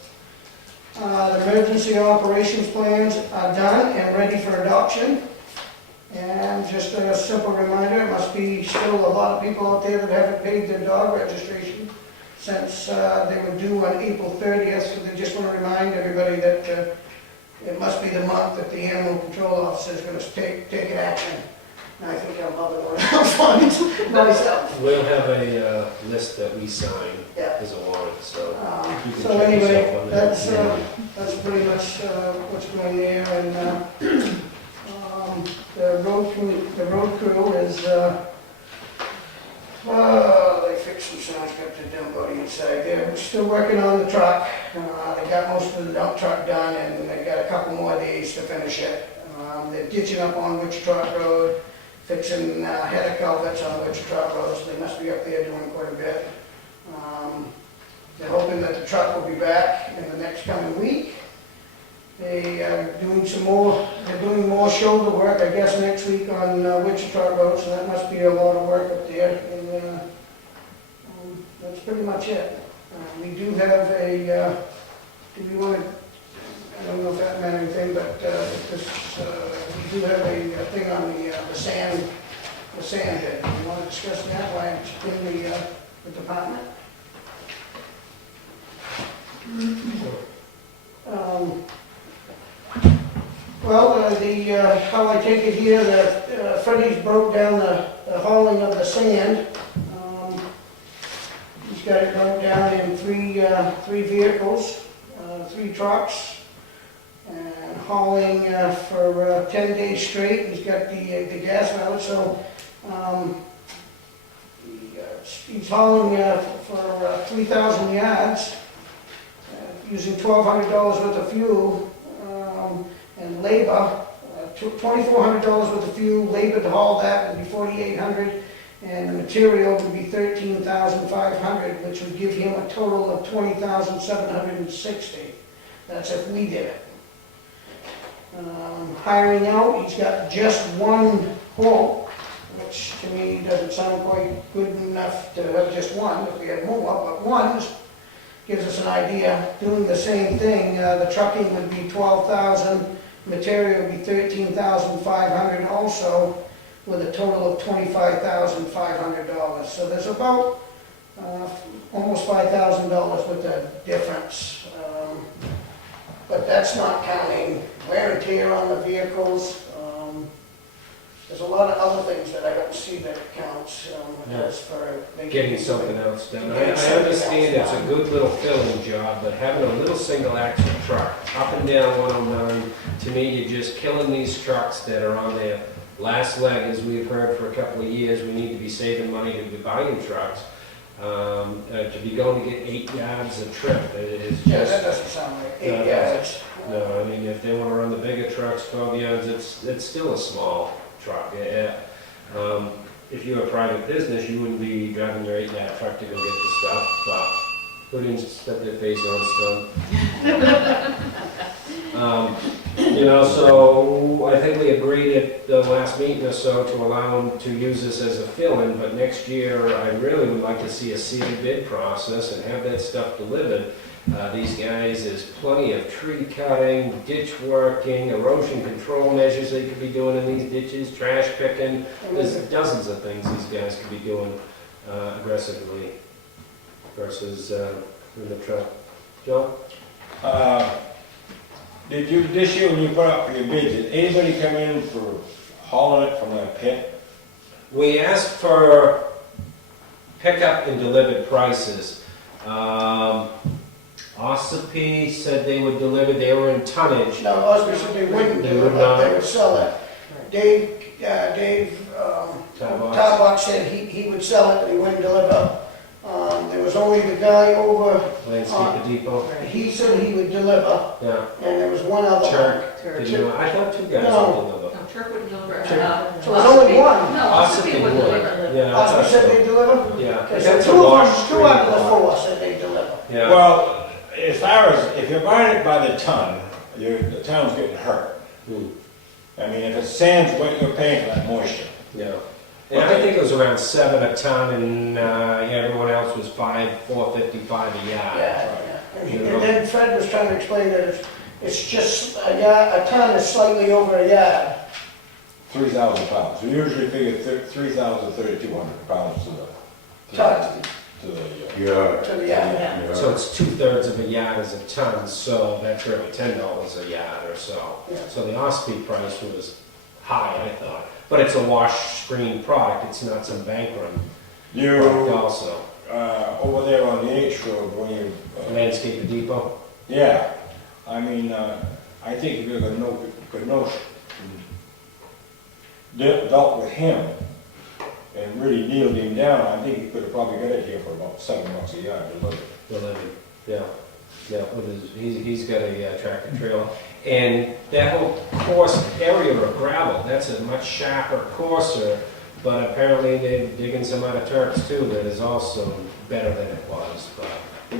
The emergency operations plans are done and ready for adoption. And just a simple reminder, it must be still a lot of people out there that haven't paid their dog registration since they were due on April 30th, so they just want to remind everybody that it must be the month that the animal control officer is going to take an action. And I think I'm loving one of funds myself. We'll have a list that we sign Yeah. as a warrant, so you can So check anyway, yourself on that. that's pretty much what's going there, and the road crew is, they Dixon Sounds got the dump body inside there. We're still working on the truck. They got most of the dump truck done and they got a couple more days to finish it. They're ditching up on whitchtrot Road, fixing header culverts on whitchtrot Road, so they must be up there doing quite a bit. They're hoping that the truck will be back in the next coming week. They are doing they're doing more shoulder work, I guess, next week on Wichita Road, so that must be a lot of work up there. And that's pretty much it. We do have do we want to, I don't know if that meant anything, but we do have a thing on the sand bed. Do you want to discuss that while it's in the department? Well, how I take it here, that Freddie's broke down the hauling of the sand. He's got it broke down in three vehicles, 3 trucks, and hauling for 10 days straight. He's got the gas out, so he's hauling for 3,000 yards, using $1,200 worth of fuel. And labor, $2,400 worth of fuel, labor to haul that would be $4,800, and the material would be $13,500, which would give him a total of $20,760. That's if we did it. Hiring out, he's got just one quote, which to me doesn't sound quite good enough to have just one, if we had more, but one gives us an idea. Doing the same thing, the trucking would be $12,000, material would be $13,500 also, with a total of $25,500. So there's about almost $5,000 with the difference. But that's not counting wear and tear on the vehicles. There's a lot of other things that I don't see that counts as for Getting something else done. I understand it's a good little filling job, but having a little single axle truck up and down 109, to me, you're just killing these trucks that are on their last leg. As we've heard for a couple of years, we need to be saving money to be buying trucks. To be going to get 8 yards a trip, it is just... Yeah, that doesn't sound like 8 yards. No, I mean, if they want to run the bigger trucks, 12 yards, it's still a small truck. Yeah. If you're a private business, you wouldn't be driving your 8-yard truck to go get the stuff, but who didn't set their face on stone? So I think we agreed at the last meeting or so to allow them to use this as a fill-in, but next year I really would like to see a sealed bid process and have that stuff delivered. These guys, there's plenty of tree cutting, ditch working, erosion control measures they could be doing in these ditches, trash picking. There's dozens of things these guys could be doing aggressively versus in the truck. Joe? Did you, this year when you put up your bids, did anybody come in for hauling it from the pit? We asked for pickup and delivered prices. Ossipee said they would deliver, they were in tonnage. No, Osby said they wouldn't They do would it, not. but they would sell it. Dave Tarbox said he would sell it, but he wouldn't deliver. There was only the guy over, Landscape Depot. he said he would deliver, Yeah. and there was one other one. Turk. Did you know? I thought 2 guys No. would deliver. No, Turk wouldn't deliver. So there's only one. No, Ossipee Ossipee would would. deliver. Yeah. I Osby thought said so. they'd deliver? Yeah. Okay, That's so a wash two out of the screen 4 said they'd deliver. Yeah. Well, as far as, if you're buying it by the ton, the town's getting hurt. Hmm. I mean, if it's sand's what you're paying for that moisture. Yeah. And I think it was around 7 a ton, and everyone else was $4.55 a yard. Yeah. And then Fred was trying to explain that it's just a ton is slightly over a yard. 3,000 pounds. We usually figure 3,000, 3,200 pounds to the... Ton. To the... Yeah. To the yard. So it's 2/3 of a yard is a ton, so that's really $10 a yard or so. Yeah. So the Ossipee price was high, I thought. But it's a wash screen product, it's not some bank run product You, also. over there on the H Road, when you... Landscape Depot? Yeah, I mean, I think if you could dealt with him, and really nailed him down, I think he could have probably got it here for about $7 a yard delivered. Yeah, he's got a tractor trailer. And that whole course area of gravel, that's a much sharper, coarser, but apparently they're digging some other turfs too that is also better than it was, but.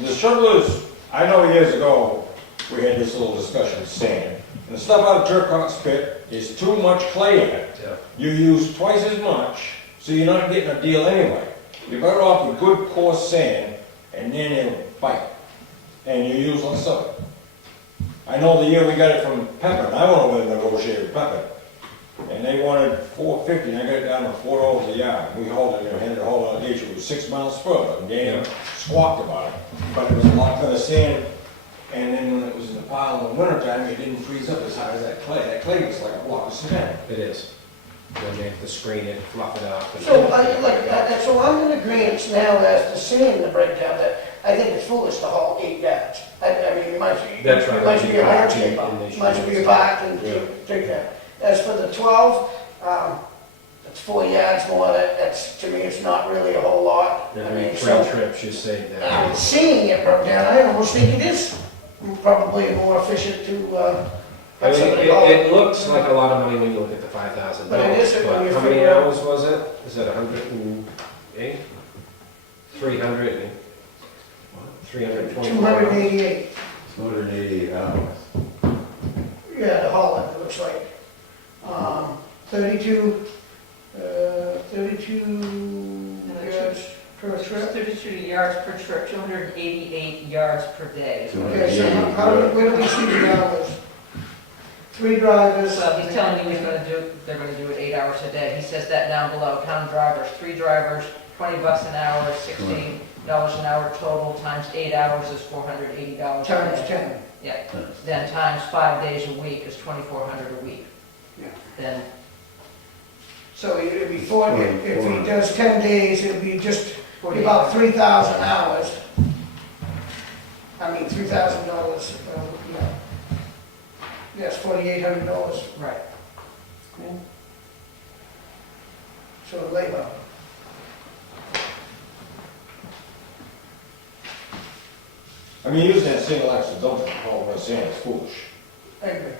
The trouble is, I know years ago, we had this little discussion, sand. And the stuff out of Turcotte's pit is too much clay in it. Yeah. You use twice as much, so you're not getting a deal anyway. You're better off with good coarse sand, and then it'll bite. And you use less of it. I know the year we got it from Pepin, I went over and negotiated with Pepin. And they wanted $4.50, and I got it down to $4 a yard. We hauled it, had it hauled out of it was 6 miles further, and Dan squawked about it. But it was a lot better sand, and then when it was in the pile in the wintertime, it didn't freeze up as high as that clay. That clay was like a block of cement. It is. Then they have to screen it, fluff it up. and- So I'm in agreement now as to seeing the breakdown, that I think it's foolish to haul 8 yards. I mean, you might, That's right. you might be a landscape, And they should- might be a park and Yeah. take that. As for the 12, that's 4 yards more, that's, to me, it's not really a whole lot. I Every mean, 3 so, trips, you save that. seeing it broke down, I almost think it is probably more efficient to, I have mean, somebody haul it looks like a lot of money when you look at the $5,000. But it isn't when you How many figure out- hours was it? Is it 108? 300 and, 320? 288. 288 hours. Yeah, the Holland, it looks like. 32 yards per trip. 32 yards per trip, 288 yards per day. Okay, so where do we see the hours? 3 drivers. So he's telling you they're gonna do it 8 hours a day. He says that down below, count drivers, 3 drivers, $20 an hour, $16 an hour total, times 8 hours is $480 a Times day. 10. Yeah, then times 5 days a week is $2,400 a week. Yeah. Then, So it'd be 40, if he does 10 days, it'd be just 48. about 3,000 hours. I mean, $3,000, yeah. Yes, $4,800. right. So labor. I mean, using that single axle dump truck, all we're saying is foolish. I agree.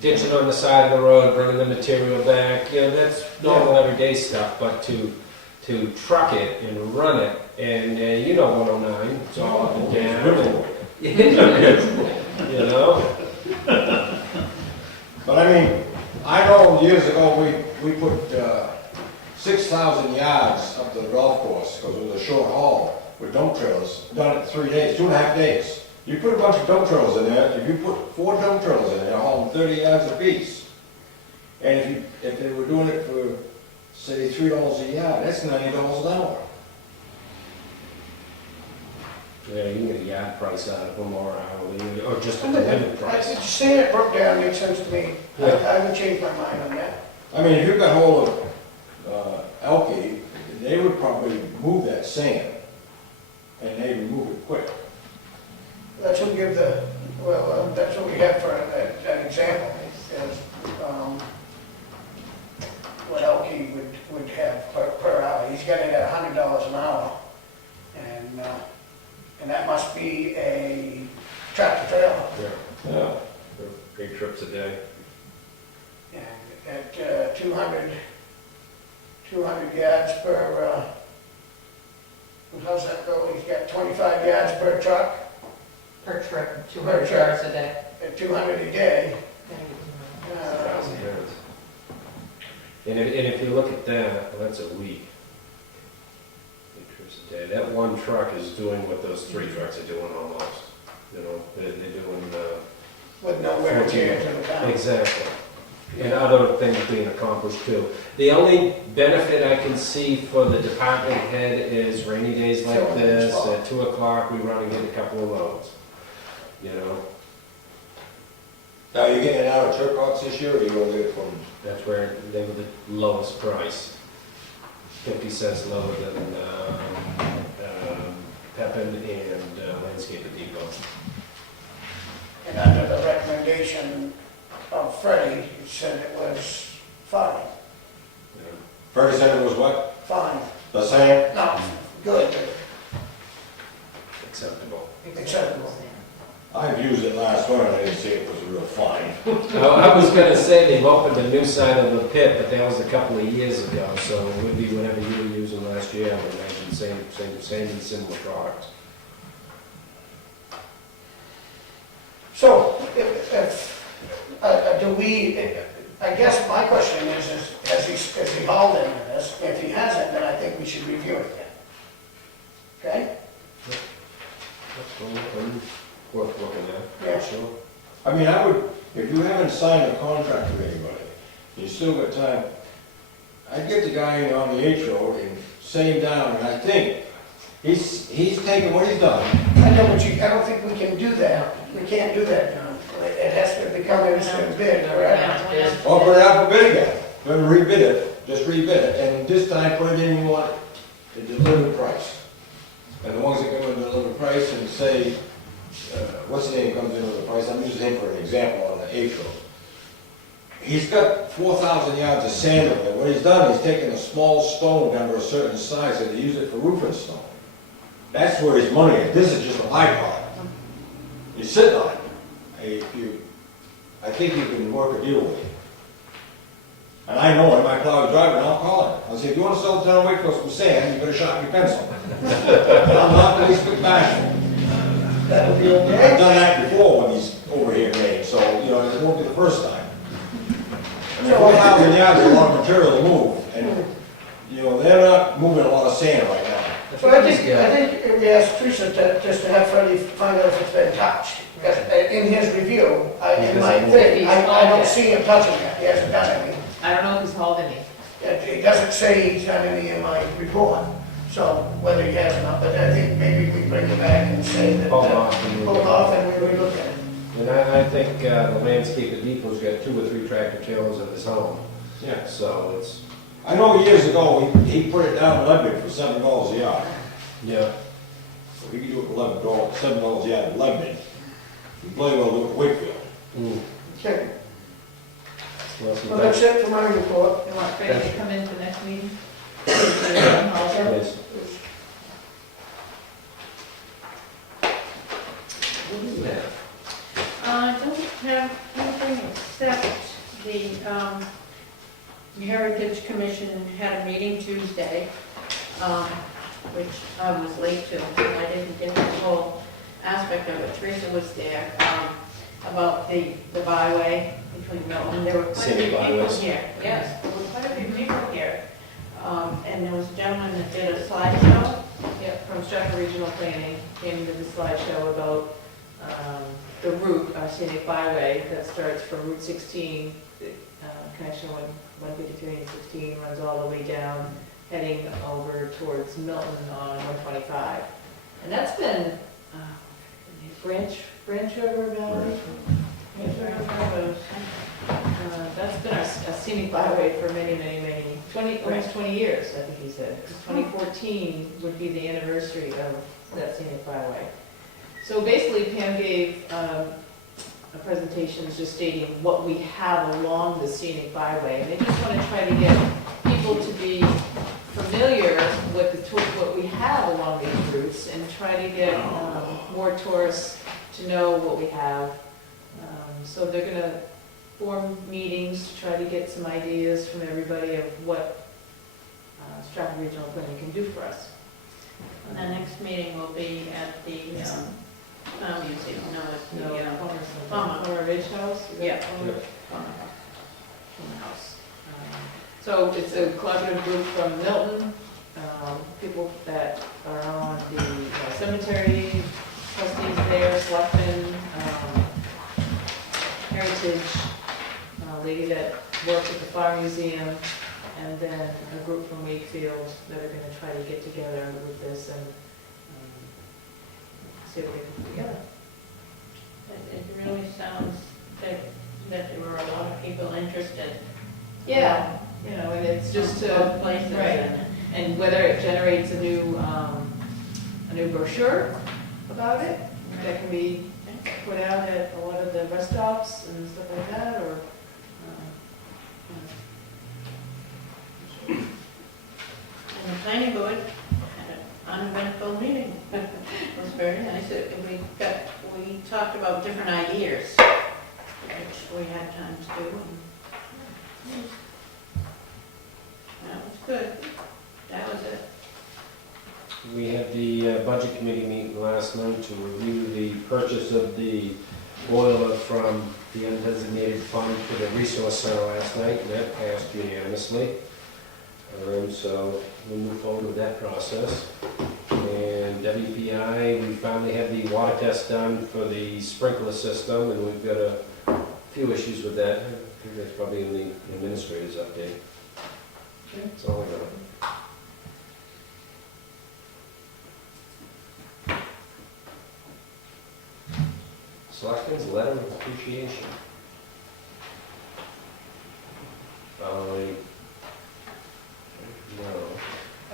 Ditching on the side of the road, bringing the material back, that's normal everyday stuff, but to truck it and run it, and 109, it's all up and down, and, you know? But I mean, I know years ago, we put 6,000 yards up to the golf course, because it was a short haul with dump trailers, done it 3 days, 2.5 days. You put a bunch of dump trailers in there, if you put 4 dump trailers in there, hauling 30 yards apiece, and if they were doing it for, say, $3 a yard, that's $90 an hour. Yeah, you can get a yard price out of them or hourly, or just a delivered price. Just seeing it broke down makes sense to me. I would change my mind on that. I mean, if you got hold of Elke, they would probably move that sand, and they would move it quick. That's what give the, that's what we have for an example, is what Elke would have per hour. He's got it at $100 an hour, and that must be a tractor trailer. Yeah. 8 trips a day. And at 200 yards per, how's that go? He's got 25 yards per truck, Per trip, Per 200 trip. yards a day. at 200 a day. 1,000 yards. And if you look at that, well, that's a week. 8 trips a day. That one truck is doing what those 3 trucks are doing almost. They're doing, With no wear and tear to the town. exactly. And other things being accomplished too. The only benefit I can see for the department head is rainy days like this, at 2 o'clock, we run and get a couple of loads. Now, you getting it out of Turcots this year, or you gonna get it from? That's where they were the lowest price. 50 cents lower than Pepin and Landscape Depot. And under the recommendation of Freddie, he said it was fine. Freddie said it was what? The same? No, good, Acceptable. acceptable. I've used it last winter, I didn't see it was real fine. I was gonna say they've opened a new side of the pit, but that was a couple of years ago, so it would be whatever you were using last year, I would imagine, same and similar products. So, do we, I guess my question is has he hauled into this? If he hasn't, then I think we should review it again. Okay? Worth looking at, Yeah. sure. I mean, I would, if you haven't signed a contract with anybody, you still got time, I'd get the guy on the H road and sit him down, and I think he's taken what he's done. I know, but I don't think we can do that. We can't do that, John. It has to become an instant bid, correct? Or put it out for bid again, then rebid it, just rebid it, and this time put it in you want the delivered price. And the ones that come in the delivered price and say, what's the name comes in with the price, I'm using him for an example on the H road. He's got 4,000 yards of sand up there. What he's done, he's taken a small stone down to a certain size and he used it for roofing stone. That's where his money is. This is just a byproduct. You're sitting on it. I think you can work a deal with it. And I know him, I plow the driveway, and I'll call him. I'll say, if you want to sell the town of Wakefield some sand, you better sharpen your pencil. I'm not the least bit bashful. That'll be I've okay. done that before when he's over here in Maine, so, you know, it won't be the first time. I mean, 4,000 yards is a lot of material to move, and, you know, they're not moving a lot of sand right now. So I think if we ask Teresa just to have Freddie find out if it's been touched. Because in his review, in my thing, I don't see him touching it. He hasn't done any. I don't know if he's hauled any. It doesn't say he's done any in my report, so whether he has or not, but I think maybe we bring it back and say that. Hold off and Hold off and we relook at it. And I think the landscaper depot's got 2 or 3 tractor trailers of his own, Yeah. so it's, I know years ago, he put it down in Lebanon for $7 a yard. yeah. So if he could do it for $7 a yard in Lebanon, he bloody well do it at Wakefield. Mm. Okay, Well, some well, that's it for my report. You want Freddie to come in for next meeting? Yes. What is that? I don't have anything except the Heritage Commission had a meeting Tuesday, which I was late to, so I didn't get the whole aspect of it. Teresa was there, about the byway between Milton. There were quite a Scenic few people byways. here. Yes, there were quite a few people here. And there was a gentleman that did a slideshow. Yeah, from Strafford Regional Planning, came to the slideshow about the route, our scenic byway that starts from Route 16, connection 153 and 16, runs all the way down, heading over towards Milton on 125. And that's been Branch River Valley? Branch River Valley. That's been a scenic byway for almost 20 years, I think he said. 2014 would be the anniversary of that scenic byway. So basically Pam gave a presentation just stating what we have along the scenic byway. And they just want to try to get people to be familiar with what we have along these routes and try to get more tourists to know what we have. So they're going to form meetings to try to get some ideas from everybody of what Strafford Regional Planning can do for us. And the next meeting will be at the museum, no, it's the Farmer Ridge House? Is that Yeah. Farmer House. So it's a collaborative group from Milton, people that are on the cemetery, trustees there, selectmen, heritage, lady that works at the farm museum, and then a group from Wakefield that are gonna try to get together with this and see what we can put together. It really sounds that there were a lot of people interested. Yeah, you know, and it's just to, Both places. right, and whether it generates a new brochure about it, that can be put out at a lot of the rest stops and stuff like that, or, And the planning board had an uneventful meeting. It was very nice. We talked about different ideas, which we had time to do. And that was good. That was it. We had the budget committee meeting last night to review the purchase of the boiler from the undesignated fund for the resource center last night, and that passed unanimously. So we'll move forward with that process. And WPI, we finally had the water test done for the sprinkler system, and we've got a few issues with that. I think that's probably in the administrator's update. That's all I got. Selectmen's letter of appreciation. No.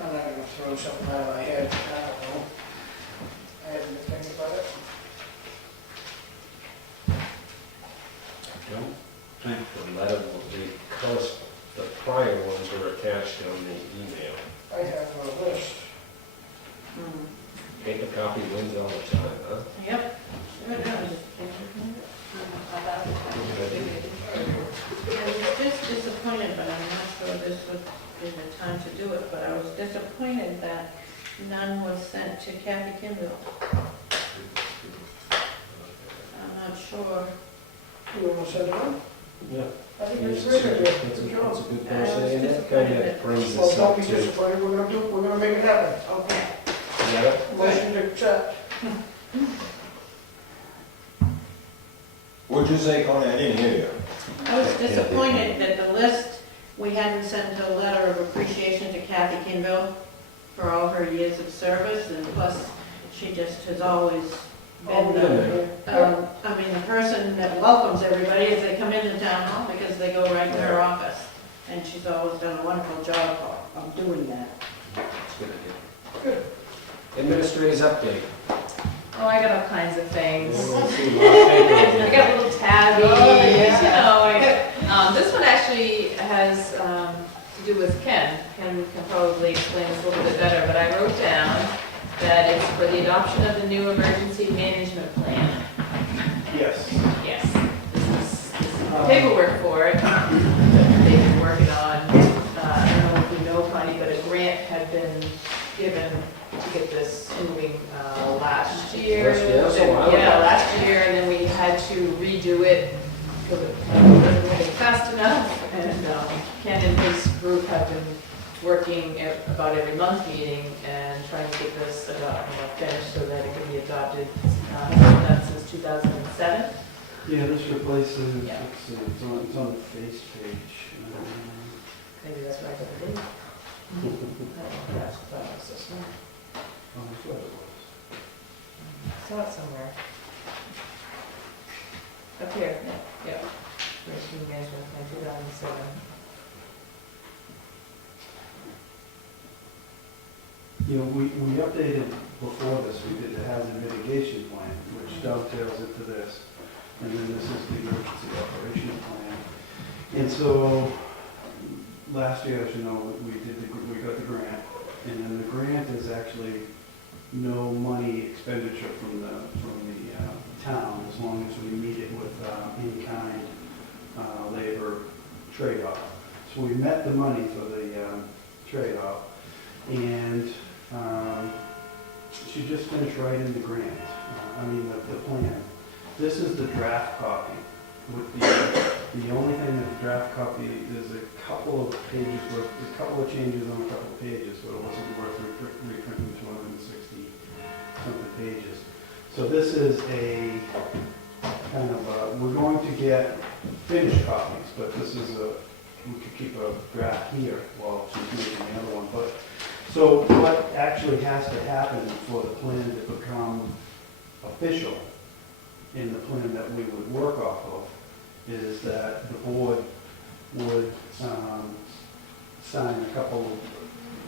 I'm not gonna throw something out of my head, I don't know. I haven't been thinking about it. I don't think the letter will be, because the prior ones were attached on the email. I have a list. Paper copy wins all the time, huh? Yep. Good, that was- I was just disappointed, but I'm not sure this would be the time to do it, but I was disappointed that none was sent to Cathy Kinville. I'm not sure. You wanna set it up? Yeah. I think It's it's very good. a good Good job. person, and that kind of brings Well, us don't up be to, disappointed, we're gonna make it happen. Okay. yeah, Motion to accept. What'd you say, Connie? I didn't hear you. I was disappointed that the list, we hadn't sent a letter of appreciation to Cathy Kinville for all her years of service, and plus, she just has always been the person that welcomes everybody as they come into town hall, because they go right to her office. And she's always done a wonderful job of doing that. it's a good idea. Good. Administrator's update. Oh, I got all kinds of things. We'll see a lot of papers. I got a little tabby, Oh, this one actually has to do with Ken. Ken can probably explain this a little bit better, but I wrote down that it's for the adoption of the new emergency management plan. Yes. Yes, this is the paperwork for it that they've been working on. I don't know if you know, Connie, but a grant had been given to get this moving last year. Last year, so a while ago. Yeah, last year, and then we had to redo it because it wasn't moving fast enough. And Ken and his group have been working about every month meeting and trying to get this finished so that it can be adopted. I've done that since 2007. Yeah, this replaces, Yeah. let's see, it's on the face page. Maybe that's why I got the date. I don't know, that's what I was just saying. Oh, that's what it was. Saw it somewhere. Up here, yeah. Emergency management plan 2007. You know, we updated before this, we did the hazard mitigation plan, which dovetails into this. And then this is the emergency operational plan. And so, last year, as you know, we got the grant. And then the grant is actually no money expenditure from the town, as long as we meet it with any kind labor trade-off. So we met the money for the trade-off, and she just finished writing the grant, the plan. This is the draft copy. With the only thing that the draft copy, there's a couple of pages worth, a couple of changes on a couple of pages, but it wasn't worth reprinting 260 something pages. So this is a kind of, we're going to get finished copies, but this is we could keep a draft here while she's making the other one. But so what actually has to happen for the plan to become official in the plan that we would work off of is that the board would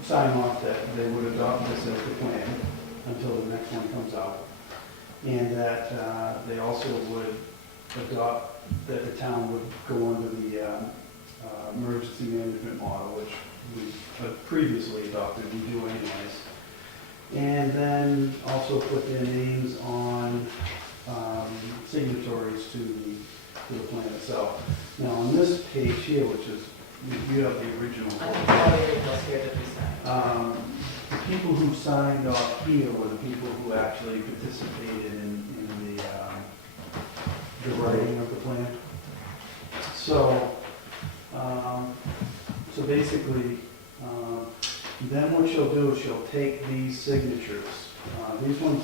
sign off that they would adopt this as the plan until the next one comes out. And that they also would adopt, that the town would go under the emergency management model, which we previously adopted, we do anyways. And then also put their names on signatories to the plan itself. Now, on this page here, which is, you have the original. I think all the originals here that we signed. The people who signed off here were the people who actually participated in the writing of the plan. So, so basically, then what she'll do is she'll take these signatures. These ones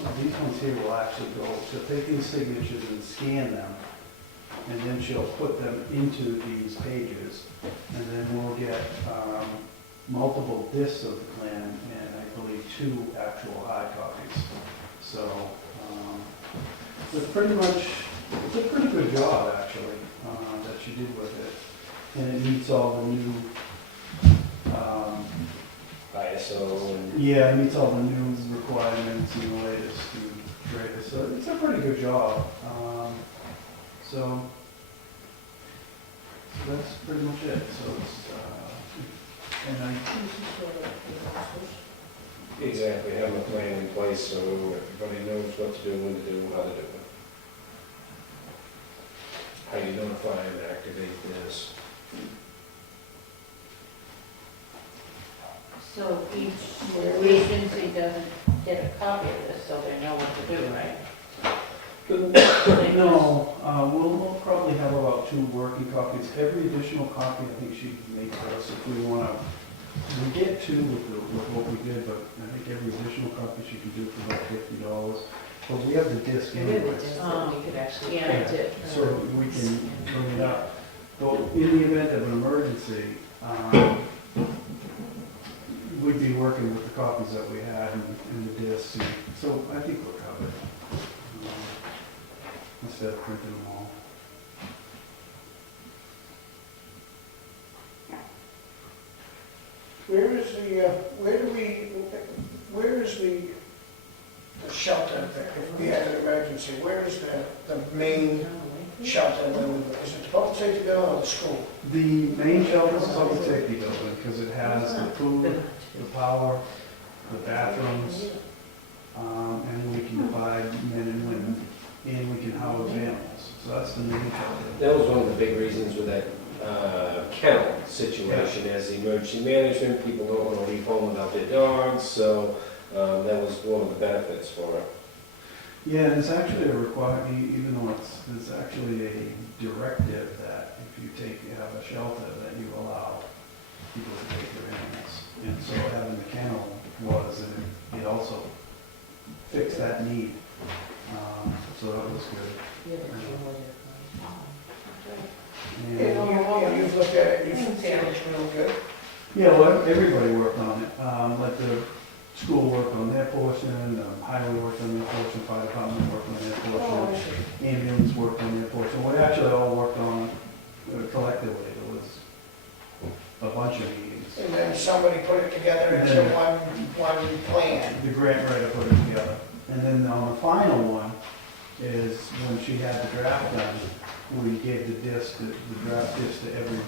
here will actually go, she'll take these signatures and scan them, and then she'll put them into these pages, and then we'll get multiple discs of the plan, and I believe 2 actual hard copies. So, it's pretty much, it's a pretty good job, actually, that she did with it. And it meets all the new, ISO and. yeah, it meets all the new requirements and the latest and greatest. So it's a pretty good job. So that's pretty much it. So it's, and I, Exactly, have a plan in place so everybody knows what to do, when to do, how to do it. How you notify and activate this. So each agency doesn't get a copy of this, so they know what to do, right? no, we'll probably have about 2 working copies. Every additional copy, I think she can make for us if we want to. We get 2 with what we did, but I think every additional copy she can do for about $50. But we have the disc We have the anyways, disc that we could actually Yeah. print it. so we can bring it up. But in the event of an emergency, we'd be working with the copies that we had and the discs. So I think we're covered. Instead of printing them all. Where is the shelter, if we had an emergency, where is the main shelter? Is it the public safety building or the school? The main shelter is a public safety building because it has the food, the power, the bathrooms, and we can divide men and women, and we can house animals. So that's the main shelter. That was one of the big reasons with that kennel situation, as the emergency management, people don't want to leave home without their dogs, so that was one of the benefits for it. Yeah, and it's actually a requirement, even though it's actually a directive that if you have a shelter, that you allow people to take their animals. And so having the kennel and it also fixed that need. So that was good. Yeah, but you know what Yeah, you've looked at it, you think it's real good? Yeah, well, everybody worked on it. Let the school work on their portion, highway worked on their portion, fire department worked on their portion, ambulance worked on their portion. We actually all worked on collectively. It was a bunch of meetings. And then somebody put it together into one plan. The grant writer put it together. And then on the final one is when she had the draft done, we gave the draft disc to every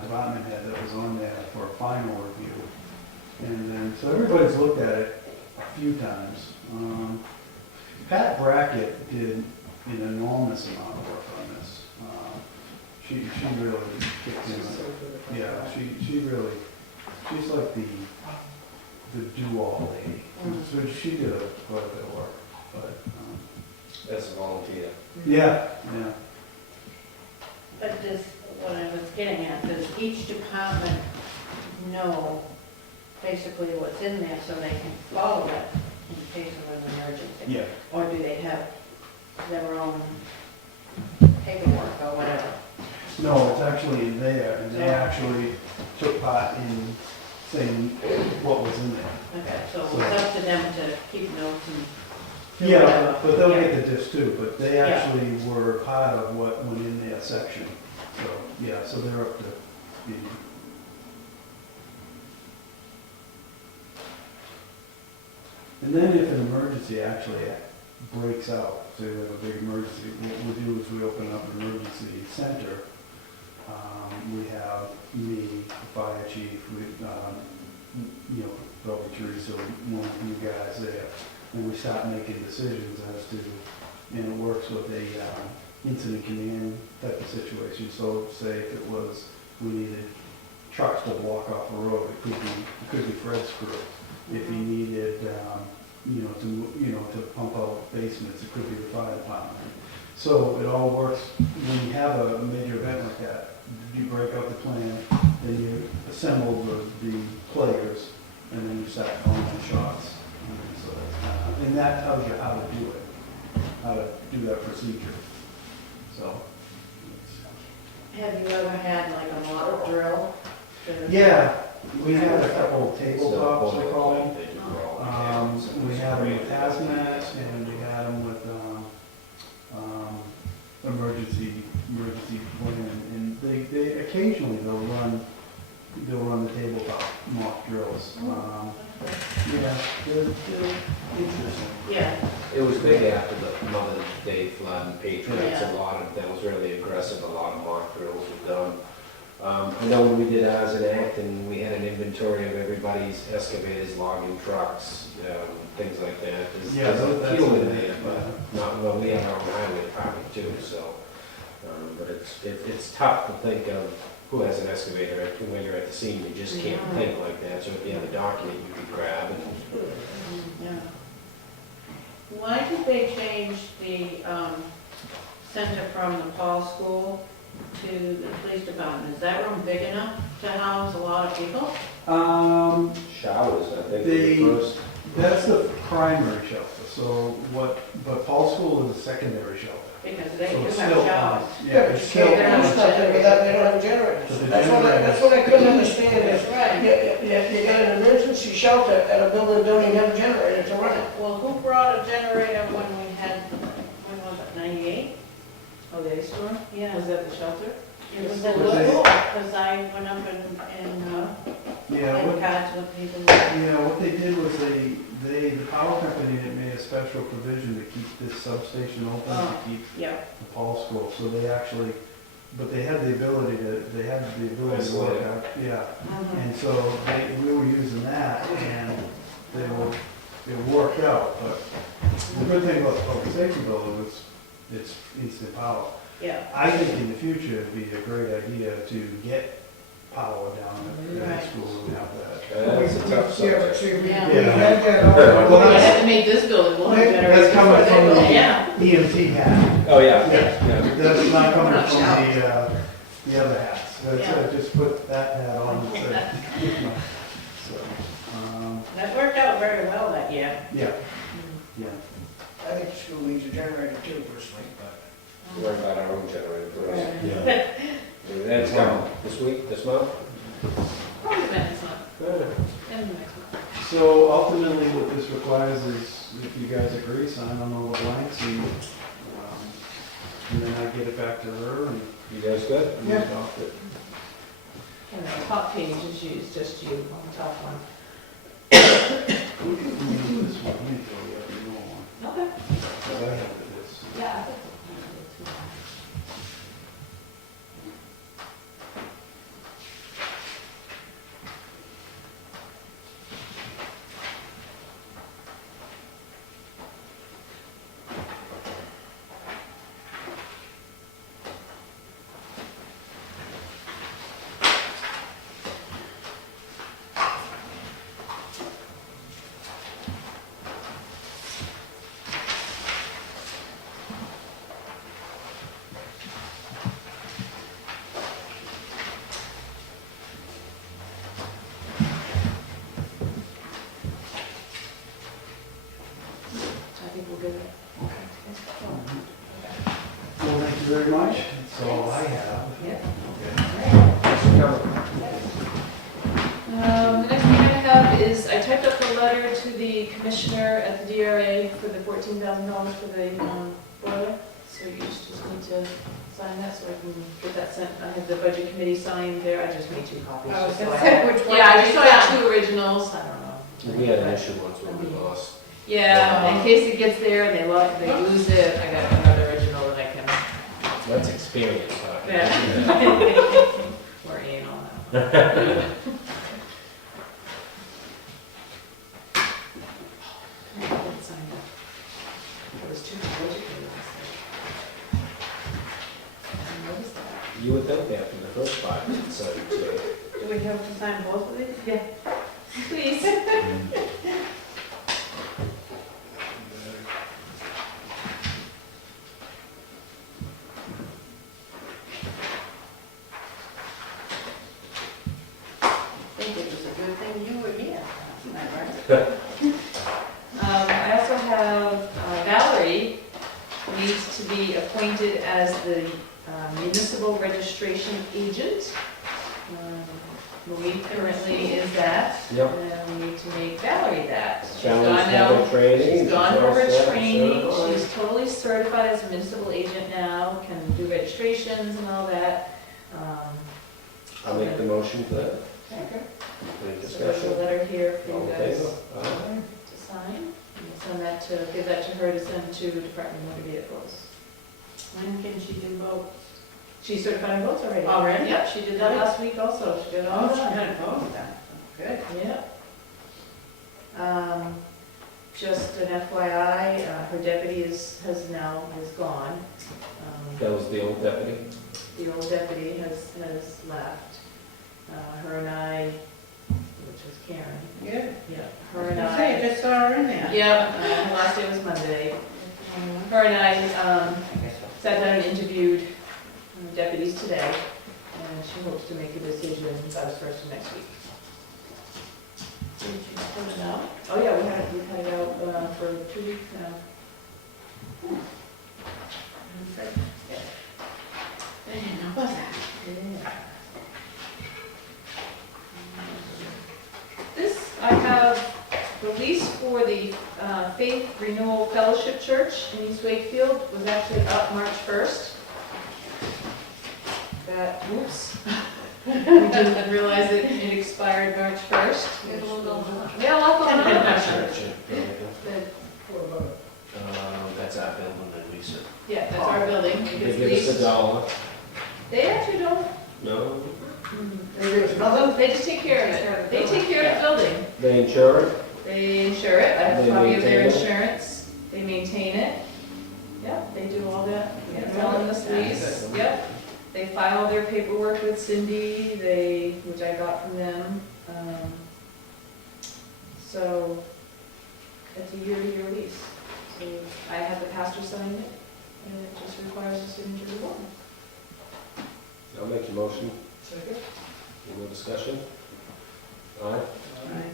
department head that was on there for a final review. And then, so everybody's looked at it a few times. Pat Brackett did an enormous amount of work on this. She really kicked in. Yeah, she's like the do-all lady. So she did quite a bit of work, but, As a volunteer. yeah. But does, what I was getting at, does each department know basically what's in there so they can follow it in case of an emergency? Yeah. Or do they have their own paperwork or whatever? No, it's actually in there, and they actually took part in saying what was in there. Okay, so it's up to them to keep notes and do Yeah, whatever. but they'll Yeah. get the disc too, but they actually were part of what went in their section. So, yeah, so they're up to speed. And then if an emergency actually breaks out, say we have a big emergency, what we'll do is we open up an emergency center, We have me, the fire chief, probably Terressa, one of you guys there, and we start making decisions as to, and it works with a incident command type of situation. So say if it was, we needed trucks to walk off a road, it could be Fred's crew. If he needed, to pump out basements, it could be the fire department. So it all works, when you have a major event like that, you break out the plan, then you assemble the players, and then you start calling shots. So that's and that tells you how to do it, how to do that procedure. So. Have you ever had like a mock drill? Yeah, we had a couple of tabletops, they call them. We had them with hazmat, and we had them with emergency plan, and they occasionally they'll run the tabletop mock drills. Yeah, they're interesting. Yeah. It was big after the Mother's Day flood and Patriots, Yeah. that was really aggressive, a lot of mock drills were done. I know when we did ours in Acton, we had an inventory of everybody's excavators, logging trucks, things like that. Yeah, There's a that's few in what- there, but not, well, we have our own highway department too, so. But it's tough to think of who has an excavator when you're at the scene, you just can't think like that. So if you have a document you could grab and. Yeah. Why did they change the center from the Paul School to the police department? Is that room big enough to house a lot of people? Showers, I think, They- were the first. That's the primary shelter. So but Paul School is a secondary shelter. Because they So do it's have still showers. Yeah, but you still can't do stuff there without, they don't have generators. So the That's what I couldn't understand is, That's right. you got an emergency shelter at a building that don't even have a generator to run it. Well, who brought a generator when we had, when was it, 98? Oh, the ice storm? Yeah. Was that the shelter? It was Was in they- Liverpool, because I went up and Yeah, played cards with people. what they did was the power company had made a special provision to keep this substation open, to keep Yeah. the Paul School. So they actually, but they had the ability to work out. Yeah. And so we were using that, and it worked out. But the good thing about the public safety building was it's instant power. Yeah. I think in the future it'd be a great idea to get power down at the Right. school and have that. That's a tough Yeah, but subject. see, we Yeah. had that all. Well, We that's- had to make this building, we'll have That's generators. coming before they from go. the- Yeah. EMT hat. Oh, yeah. Yeah, that's not coming Not from the other hats. That's, Yeah. just put that hat on instead. So, That worked out very well that year. yeah, yeah. I think the school needs a generator too, personally, but. We're about our own generator for us. Yeah. That's coming this week, this month? Probably the next month, and the next month. So ultimately, what this requires is, if you guys agree, sign on all the blanks, and then I get it back to her, and You guys good? we adopt it. And the top page is just you on the top one. We can do this one, we can go the other one, Okay. because I have this. Yeah, I think so. I think we'll get it. Well, thank you very much, that's all I have. Yeah. Okay. The next thing I have is, I typed up the letter to the commissioner at the DRA for the $14,000 for the boiler. So you just need to sign that so I can get that sent. I have the budget committee signed there, I just made 2 copies. I was just so gonna I say, have- which one Yeah, I did just you saw sign? 2 originals, I don't know. We had an issue once when we lost. Yeah, in case it gets there and they lose it, I got another original that I can. That's experience, huh? Yeah. You would think that from the first 5 minutes, so, Do we have to sign both of these? Yeah. Please. I think it was a good thing you were here. Right? I also have Valerie needs to be appointed as the municipal registration agent. Marie currently is that. Yep. And we need to make Valerie that. She's Valerie's gone had her out, training. she's gone all for her set, training, certified. she's totally certified as a municipal agent now, can do registrations and all that. I'll make the motion for that. Okay. Any So there's a discussion? letter here for All you in guys favor? Aye. to sign. And we'll send that to, give that to her to send to Department of Motor Vehicles. When can she do both? She's certified in both already. Already? Yep, she did that last week also, she did all Oh, she that. had both then. Good. Yep. Just an FYI, her deputy has gone. That was the old deputy? The old deputy has left. Her and I, which was Karen, Good. yeah, her and I say, I I. just saw her in there. Yep, her last day was Monday. Her and I sat down and interviewed deputies today, and she hopes to make a decision by the first of next week. Did you put it out? Oh, yeah, we've had it out for 2 weeks now. I didn't know about that. Yeah. This, I have the lease for the Faith Renewal Fellowship Church in East Wakefield was actually up March 1st. That, oops. We didn't realize it expired March 1st. Get a little on. Yeah, a lot going on. That's our building and lease it. Yeah, that's our building. It They gets give us leased. $1. They actually don't, No? There's nothing? they just take care of it. They take care of the building. They insure it? They insure it, I have They a copy of their maintain it? insurance, they maintain it. Yep, they do all that, it's all in this lease, yep. They file their paperwork with Cindy, which I got from them. So, it's a year-to-year lease. So I have the pastor sign it, and it just requires a signature of the board. I'll make the motion. Second. Any more discussion? Aye. Right.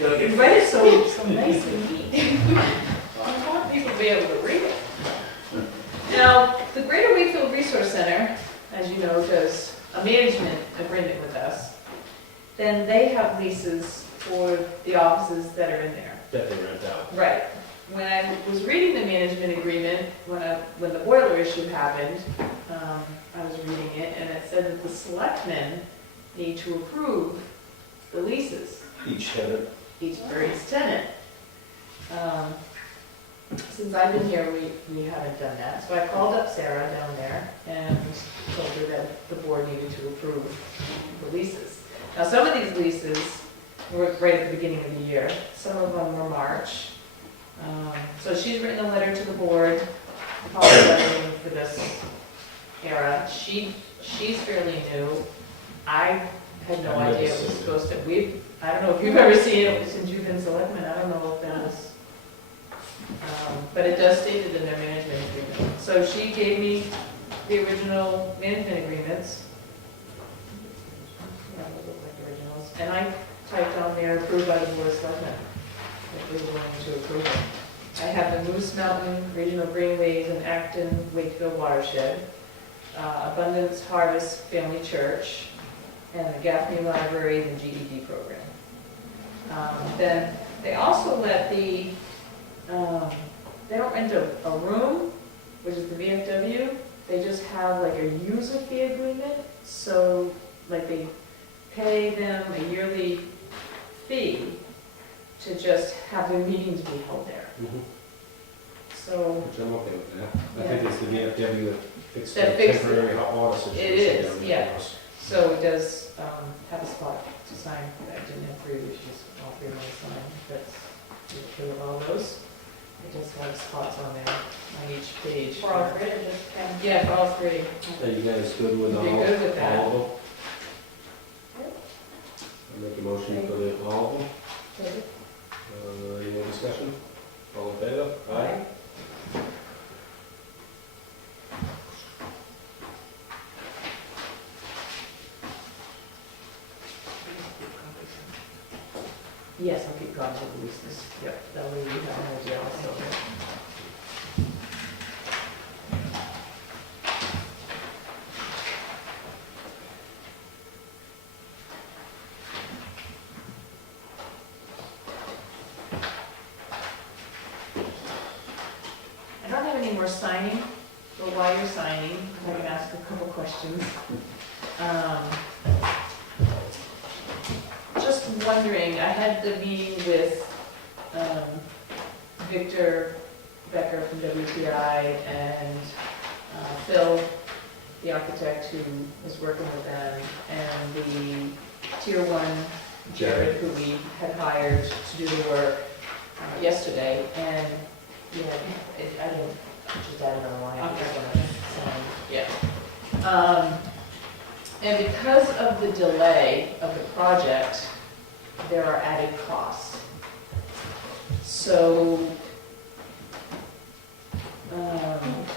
You read it so nice and neat. I want people to be able to read it. Now, the Greater Wakefield Resource Center, as you know, does a management agreement with us. Then they have leases for the offices that are in there. That they rent out. Right. When I was reading the management agreement, when the boiler issue happened, I was reading it, and it said that the selectmen need to approve the leases, Each tenant. for each tenant. Since I've been here, we haven't done that, so I called up Sarah down there and told her that the board needed to approve the leases. Now, some of these leases were right at the beginning of the year, some of them were March. So she's written a letter to the board, apologizing for this era. She's fairly new. I had no I've never idea it was seen it. supposed to, I don't know if you've ever seen it since you've been selectman, I don't know if that was. But it does state it in their management agreement. So she gave me the original management agreements. Yeah, they look like originals. And I typed on there, approved by the board of selectmen, if we were willing to approve it. I have the Moose Mountain Regional Greenways and Acton Wakefield Watershed, Abundance Harvest Family Church, and the Gaffney Library and GED program. Then they also let they don't rent a room, which is the VFW, they just have like a user fee agreement, so like they pay them a yearly fee to just have their meetings be held there. Mhm. So, Which I'm okay with that. I think it's the VFW that fixed the That fixed it. temporary hot water situation. It is, down there yeah. for us. so it does have a spot to sign that didn't have three, which is all three want to sign. That's okay with all those. It does have spots on there, on each page. For all three, or just Ken? Yeah, for all three. Are you guys good with You'd all? be good with that. All of them? I'll make a motion for the, all of them. Okay. Any more discussion? All in favor? Aye. Yes, I'll keep copies of the leases. Yep, that way you have an idea also. I don't have any more signing, so while you're signing, if I can ask a couple questions. Just wondering, I had the meeting with Victor Becker from WPI and Phil, the architect who was working with them, and the Tier 1 Jared, who we had hired to do the work yesterday, and, yeah, I didn't, just add another line. I just wanna sign. Yeah. And because of the delay of the project, there are added costs. So,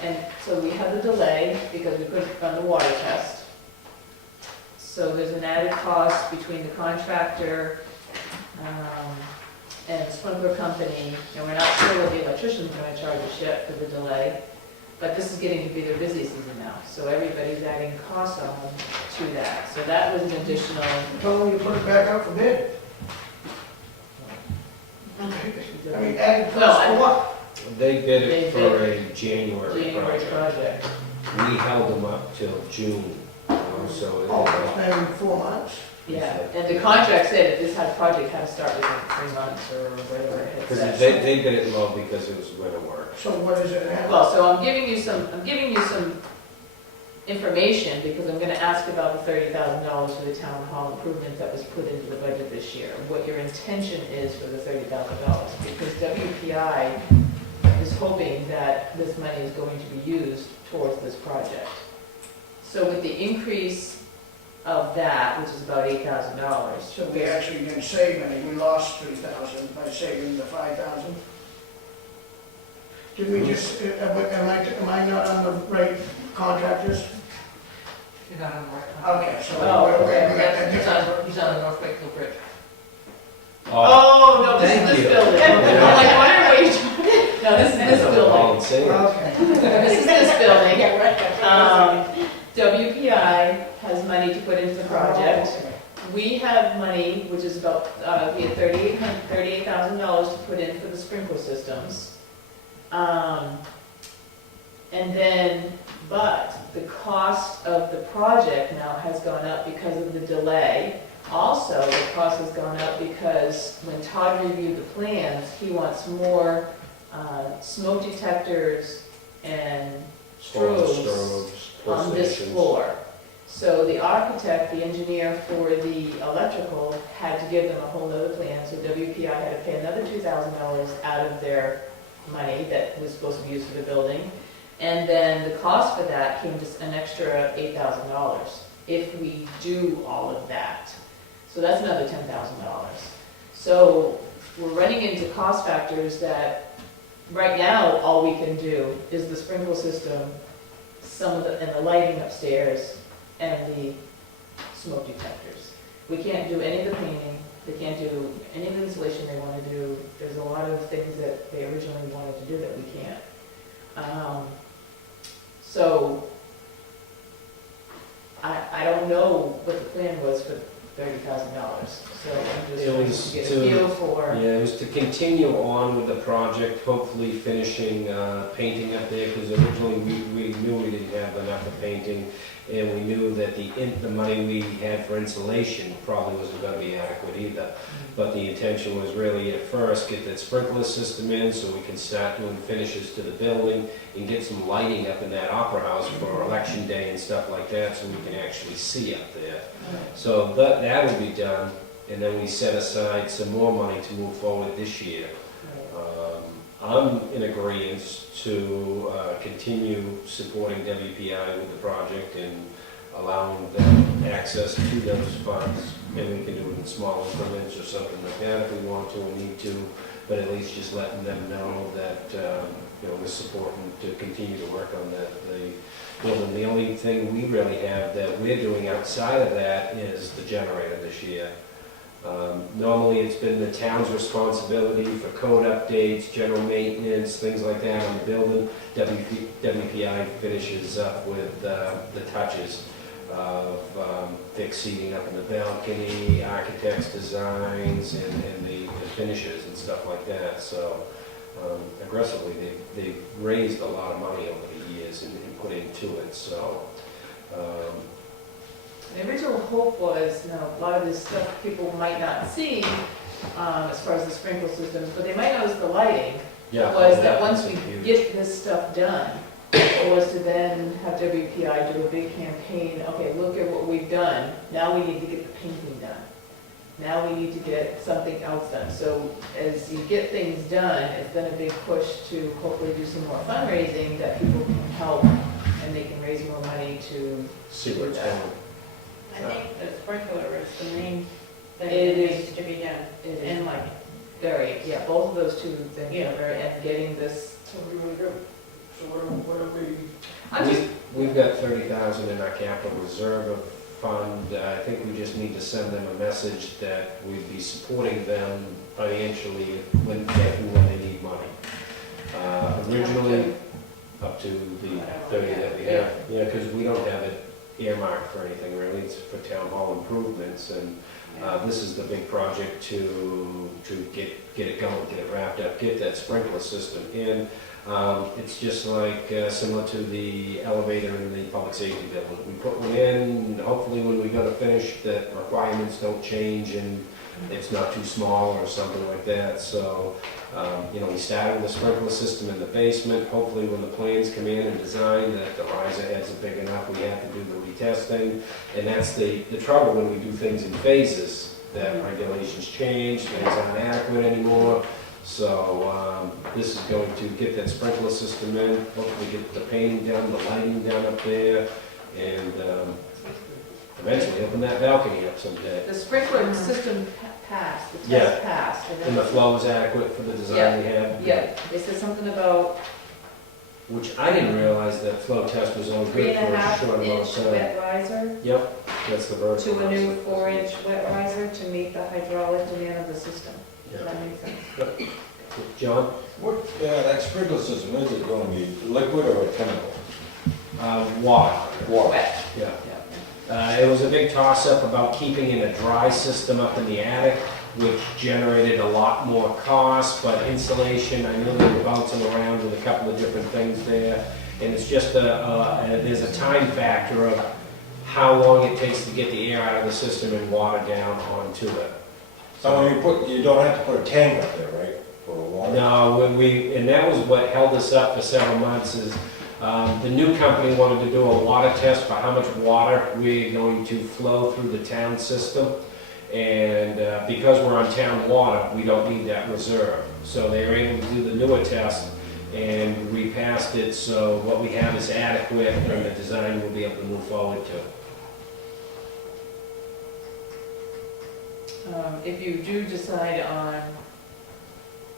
and so we had the delay because we couldn't run the water test. So there's an added cost between the contractor and the sprinkler company, and we're not sure what the electrician's gonna charge us yet for the delay. But this is getting to be their busy season now, so everybody's adding costs on to that. So that was an additional. Told them you put it back up for bid. I mean, added Well, cost for what? They bid They it for a January January project. project. We held them up till June, so. Oh, it's been 4 months. Yeah, and the contract said if this project had to start within 3 months or whatever it had Because said. they bid it low because it was winter work. So what is it now? Well, so I'm giving you some information because I'm gonna ask about the $30,000 for the town hall improvement that was put into the budget this year. What your intention is for the $30,000, because WPI is hoping that this money is going to be used towards this project. So with the increase of that, which is about $8,000. So we actually didn't save any, we lost 3,000 by saving the 5,000. Did we just, am I not on the right contractors? You're not on the right one. Okay, so Oh, we're okay, at a He's different. on the North Wakefield Bridge. Oh, no, this Thank is this you. building. I'm like, what are we doing? No, this is this building. All in savings. Okay. This is this building. WPI has money to put into the project. We have money, which is about, we had $38,000 to put in for the sprinkler systems. And then, but the cost of the project now has gone up because of the delay. Also, the cost has gone up because when Todd reviewed the plans, he wants more smoke detectors and strobes on this floor. So the architect, the engineer for the electrical, had to give them a whole other plan, so WPI had to pay another $2,000 out of their money that was supposed to be used for the building. And then the cost for that came to an extra $8,000 if we do all of that. So that's another $10,000. So we're running into cost factors that right now, all we can do is the sprinkler system, and the lighting upstairs, and the smoke detectors. We can't do any of the painting, they can't do any of the insulation they want to do. There's a lot of things that they originally wanted to do that we can't. So, I don't know what the plan was for $30,000. So I'm just It trying was to get a to- feel for. Yeah, it was to continue on with the project, hopefully finishing painting up there, because originally we knew we didn't have enough of painting, and we knew that the money we had for insulation probably wasn't gonna be adequate either. But the intention was really at first, get that sprinkler system in, so we can start doing finishes to the building, and get some lighting up in that opera house for election day and stuff like that, so we can actually see up there. So that will be done, and then we set aside some more money to move forward this year. I'm in agreement to continue supporting WPI with the project and allowing them access to those funds. And we can do it in small increments or something like that if we want to or need to, but at least just letting them know that, we're supporting to continue to work on the building. The only thing we really have that we're doing outside of that is the generator this year. Normally, it's been the town's responsibility for code updates, general maintenance, things like that on the building. WPI finishes up with the touches of fixed seating up in the balcony, architects' designs, and the finishes and stuff like that. So aggressively, they've raised a lot of money over the years and put into it. So. The original hope was, a lot of this stuff people might not see, as far as the sprinkler systems, but they might notice the lighting, was that once we get this stuff done, was to then have WPI do a big campaign, okay, look at what we've done, now we need to get the painting done. Now we need to get something else done. So as you get things done, it's been a big push to hopefully do some more fundraising that people can help and they can raise more money to See where it's going. I think the sprinkler is the main thing It that is. needs to be done. It is And like, very, both of those two things Yeah. are very, and getting this. So what are we? I'm just, We've got 30,000 in our capital reserve fund. I think we just need to send them a message that we'd be supporting them financially when they need money. Originally, up to the 30 that we have. Yeah, because we don't have it earmarked for anything really. It's for town hall improvements, and this is the big project to get it going, get it wrapped up, get that sprinkler system in. It's just like similar to the elevator in the public safety building. We put one in, and hopefully when we go to finish, the requirements don't change and it's not too small or something like that. So, we started with the sprinkler system in the basement. Hopefully when the plans come in and design that the riser heads are big enough, we have to do the retesting. And that's the trouble when we do things in phases, that regulations change, things aren't adequate anymore. So this is going to get that sprinkler system in, hopefully get the painting done, the lighting done up there, and eventually open that balcony up someday. the sprinkler system passed, the Yeah. test passed. And the flow is adequate for the design we have? Yeah, they said something about Which I didn't realize that flow test was only good for a short amount of 3.5-inch time. wet riser Yep, that's the vertical. to a new 4-inch wet riser to meet the hydraulic demand of the system. Does Yeah. that make sense? John? what, that sprinkler system, is it gonna be liquid or chemical? Water. Water. Wet. Yeah. Yeah. It was a big toss-up about keeping in a dry system up in the attic, which generated a lot more cost, but insulation, I know they were bouncing around with a couple of different things there. And it's just there's a time factor of how long it takes to get the air out of the system and water down onto it. So when you don't have to put a tank up there, right, for water? No, and that was what held us up for several months is, the new company wanted to do a water test for how much water we're going to flow through the town system. And because we're on town water, we don't need that reserve. So they were able to do the newer test, and we passed it, so what we have is adequate, and the design will be able to move forward to. If you do decide on,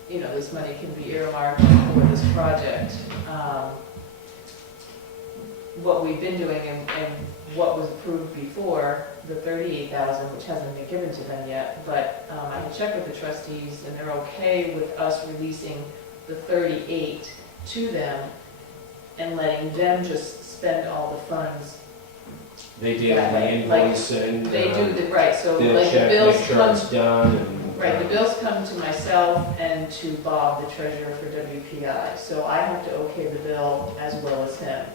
this money can be earmarked for this project, what we've been doing and what was approved before, the 38,000, which hasn't been given to them yet, but I can check with the trustees, and they're okay with us releasing the 38 to them and letting them just spend all the funds They deal with the Like, invoicing. They do the, right, so They'll like the check, bills make sure come, it's done and. right, the bills come to myself and to Bob, the treasurer for WPI. So I have to okay the bill as well as him.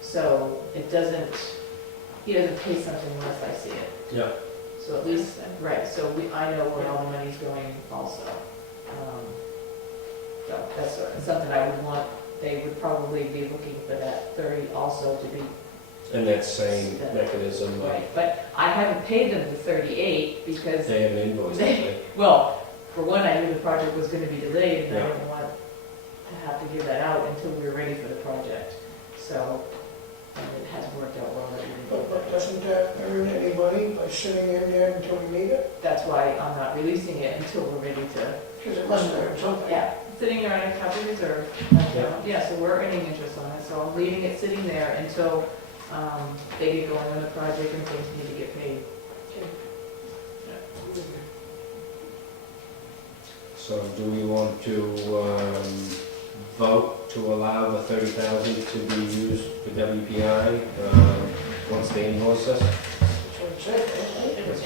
So it doesn't, he doesn't pay something unless I see it. Yeah. So at least, right, so I know where all the money's going also. So that's something I would want, they would probably be looking for that 30 also to be, And that same mechanism, right. But I haven't paid them the 38 because, they have an invoice, don't they? well, for one, I knew the project was gonna be delayed and I Yeah. didn't want to have to give that out until we were ready for the project. So, and it hasn't worked out well that we didn't. But doesn't that earn any money by sitting in there until we need it? That's why I'm not releasing it until we're ready to, Because it must earn something. yeah, sitting there in a capital reserve. Yeah, so we're earning interest on it, so I'm leaving it sitting there until they get going on the project and things need to get paid. So do we want to vote to allow the 30,000 to be used for WPI once they invoice us? That's what it said. That's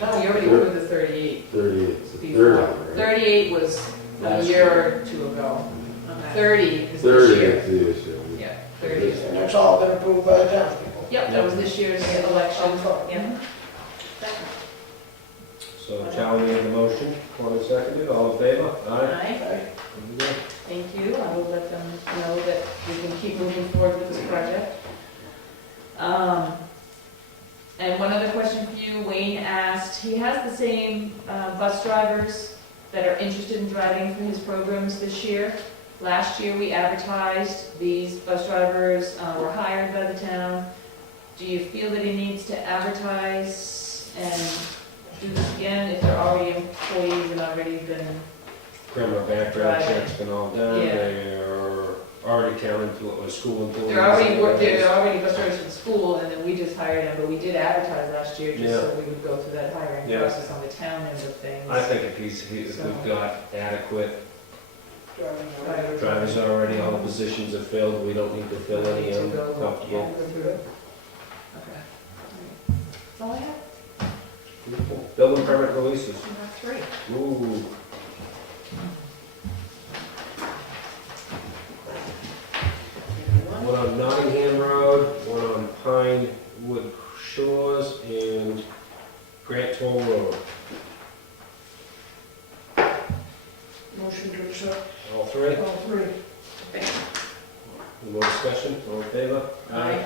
what I'm We already approved the 38. 38, it's a Before. third, right? 38 was a Last year or two ago. Okay. 30 is 30 this year. is the issue. Yeah, 30 is. And that's all been approved by the townspeople. Yep, that was this year's election. Yeah. Second. So Charlie made the motion, Corey seconded, all in favor? Aye. Okay? Thank you. I will let them know that we can keep moving forward with this project. And one other question for you, Wayne asked, he has the same bus drivers that are interested in driving for his programs this year. Last year, we advertised, these bus drivers were hired by the town. Do you feel that he needs to advertise and do this again if they're already employees and already been? Criminal background Right. checks been all done, Yeah. they're already town employees, school employees. They're already bus drivers for the school, and then we just hired them, but we did advertise last year just so we would go through that hiring Yeah. process on the town end of things. I think if we've got adequate Drivers. drivers already, all the positions are filled, we don't need to fill any To go- uncomfortable. go through it. Okay. That's all I have. Beautiful. Building permit releases. I have 3. Ooh. One on Nottingham Road, one on Pinewood Shores, and Grant Toll Road. Motion to accept All three? all three. Any more discussion? All in favor? Aye.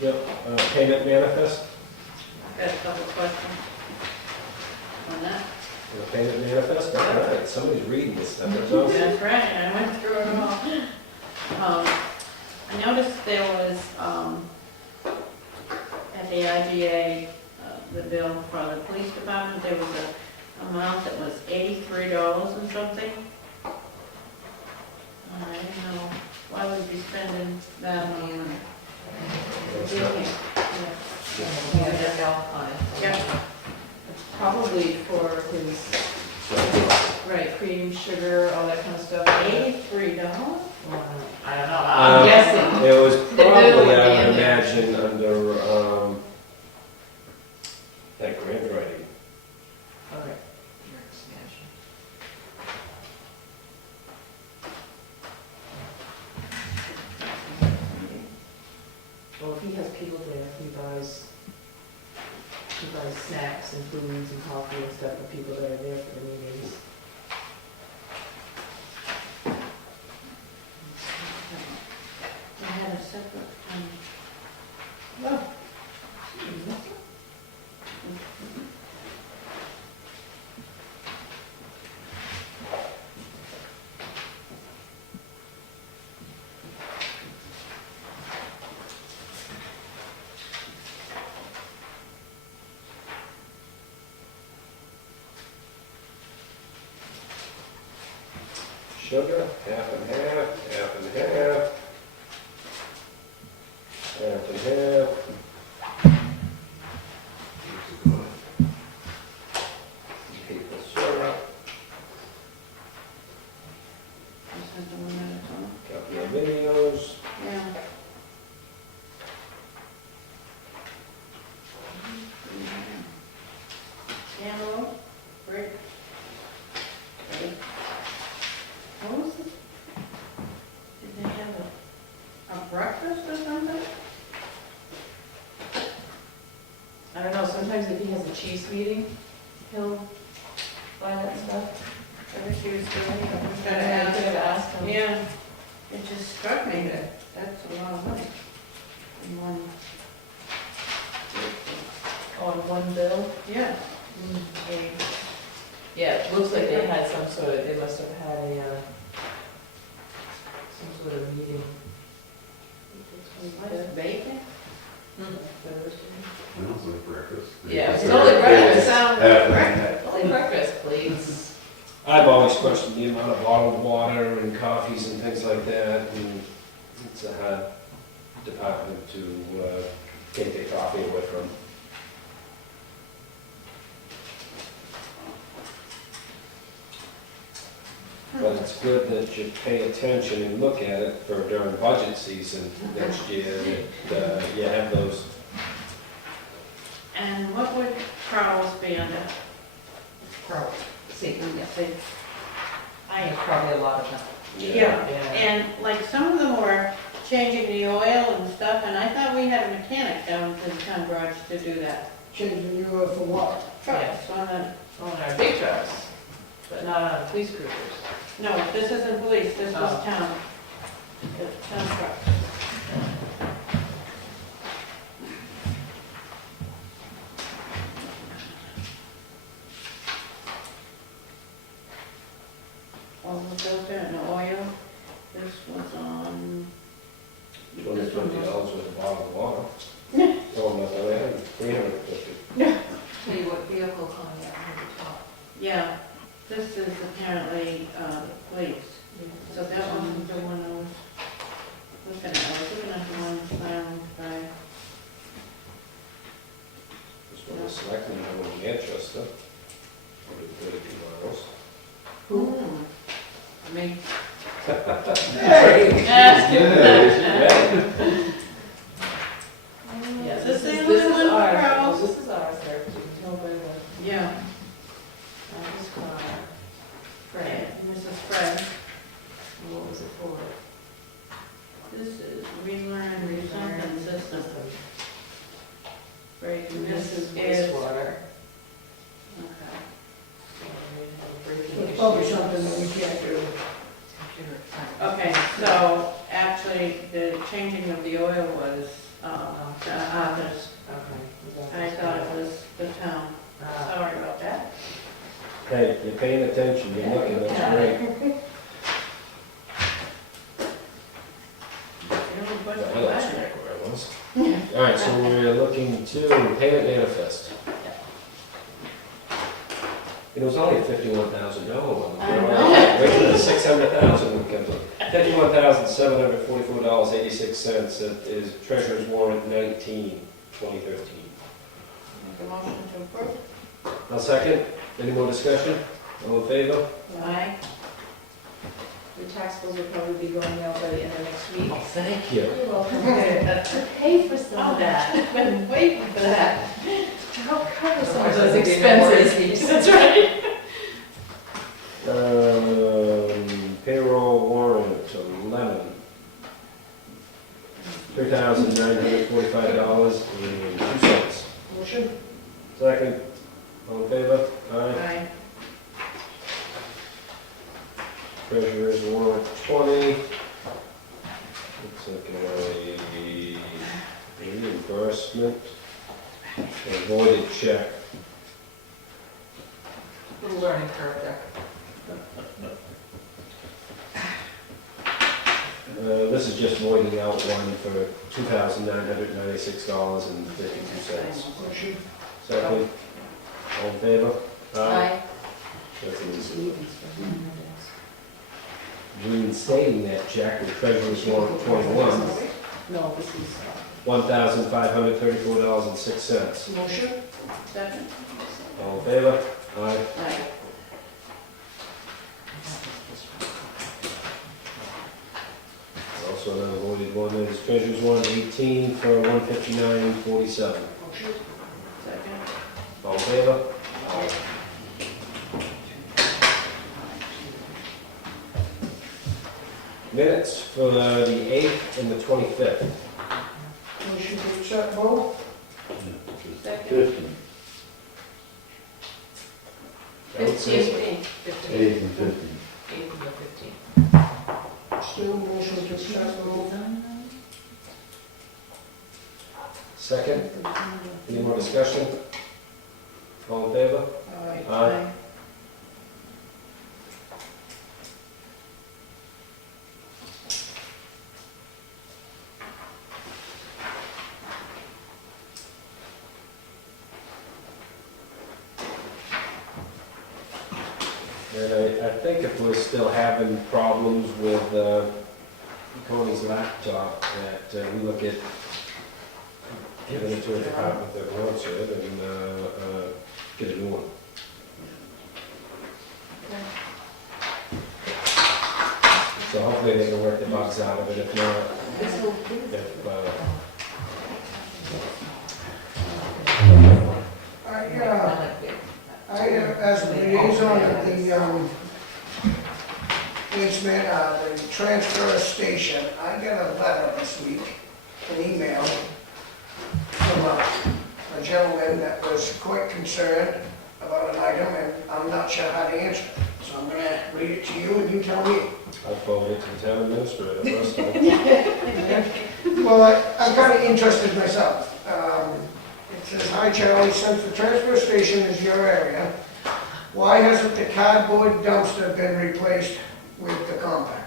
Yep, payment manifest? Got a couple of questions on that. Payment manifest, all right, somebody's reading this stuff, that's awesome. That's right, I went through it all. I noticed there was, at the IGA, the bill for the police department, there was a amount that was $83 and something. I didn't know, why would we be spending that on? Yeah, It's probably for his, right, cream, sugar, all that kind of stuff. $83? I don't know, I'm guessing. It was The bill probably, would be I in would there. imagine, under, that grant writing. Okay. Well, if he has people there, he buys snacks and foods and coffee and stuff for people that are there for the meetings. I had a separate, Sugar, half and half, half and half. Half and half. Maple syrup. Cantaloupe, brick. What was this? Did they have a breakfast or something? I don't know, sometimes if he has a chiefs meeting, he'll buy that stuff. I wish he was doing it. I was gonna I ask. could have asked him. Yeah, it just struck me that that's a lot of money. In one. On one bill. Yeah. Okay. Yeah, it looks like they had some sort of, they must have had a, some sort of meeting. What is bacon? Thursday. Sounds like breakfast. Yeah, it's It's only breakfast. Sounds Half like an breakfast. Only breakfast, please. I've always questioned the amount of bottled water and coffees and things like that, and it's a hard department to take their coffee away from. But it's good that you pay attention and look at it for during budget season next year, that you have those. And what would Crowels be under? Crowels. See, See, I probably a lot of them. Yeah, and like some of them were changing the oil and stuff, and I thought we had a mechanic down to the town garage to do that. Changing the oil for what? Trucks on the, On our big trucks, but not on police cruisers. no, this isn't police, this was Oh. town. The town truck. All the filter and the oil, this was on, $250 with a bottle of water. Oh, no, they had $350. Tell you what vehicle Connie at the top. yeah, this is apparently, police. So that wasn't the one I was looking at, I was looking at the one found by, This one was selected in Manchester, 132 miles. I mean, Yeah, This this is is, the this one is for ours, Crowels? this is ours, there, you can tell by the, yeah, this car. Fred, Mrs. Fred, What was it for? this is relearn something system. Right, and This is is, wastewater. okay. It's probably something that we can't do. Okay, so actually, the changing of the oil was, the others. Okay. I thought it was the town. Sorry about that. Hey, you're paying attention, you're looking, that's Yeah. great. You know, but- I lost track where I was. All right, so we're looking to payment manifest. It was only a $51,000 one. I know. Wait till the $600,000 comes up. $51,744.86. It is Treasurer's Warrant 19, 2013. Make a motion to approve. I'll second. Any more discussion? All in favor? Aye. The tax bills will probably be going out by the end of next week. Oh, thank you. You're welcome. To pay for some of that. I've been waiting for that. To help cover some of Otherwise those it'd be no more expenses. That's right. Payroll warrant 11. $3,945.02. Motion? Second. All in favor? Aye. Aye. Treasurer's warrant 20. Looks like a reimbursement, a voided check. Little learning curve there. This is just voiding out one for $2,996.52. Motion? Second. All in favor? Aye. That's an easy. Reinstating that check with Treasurer's warrant 21. No, this is, $1,534.06. Motion? Second? All in favor? Aye. Aye. Also another voided one is Treasurer's warrant 18 for $159.47. Motion? Second? All in favor? Aye. Minutes for the 8th and the 25th. Motion to accept both? Second. 15, 15. 8 and 15. 8 and the 15th. Still motion to accept both? Second, any more discussion? All in favor? Aye. Aye. And I think if we're still having problems with Connie's laptop, that we look at giving it to a department that wants it and get a new one. So hopefully they can work the bugs out of it, if not, As a liaison at the the transfer station, I got a letter this week, an email from a gentleman that was quite concerned about an item, and I'm not sure how to answer it. So I'm gonna read it to you, and you tell me. I forwarded it to the town administrator first time. Well, I'm kind of interested myself. It says, "Hi Charlie, since the transfer station is your area, why hasn't the cardboard dumpster been replaced with the compactor?"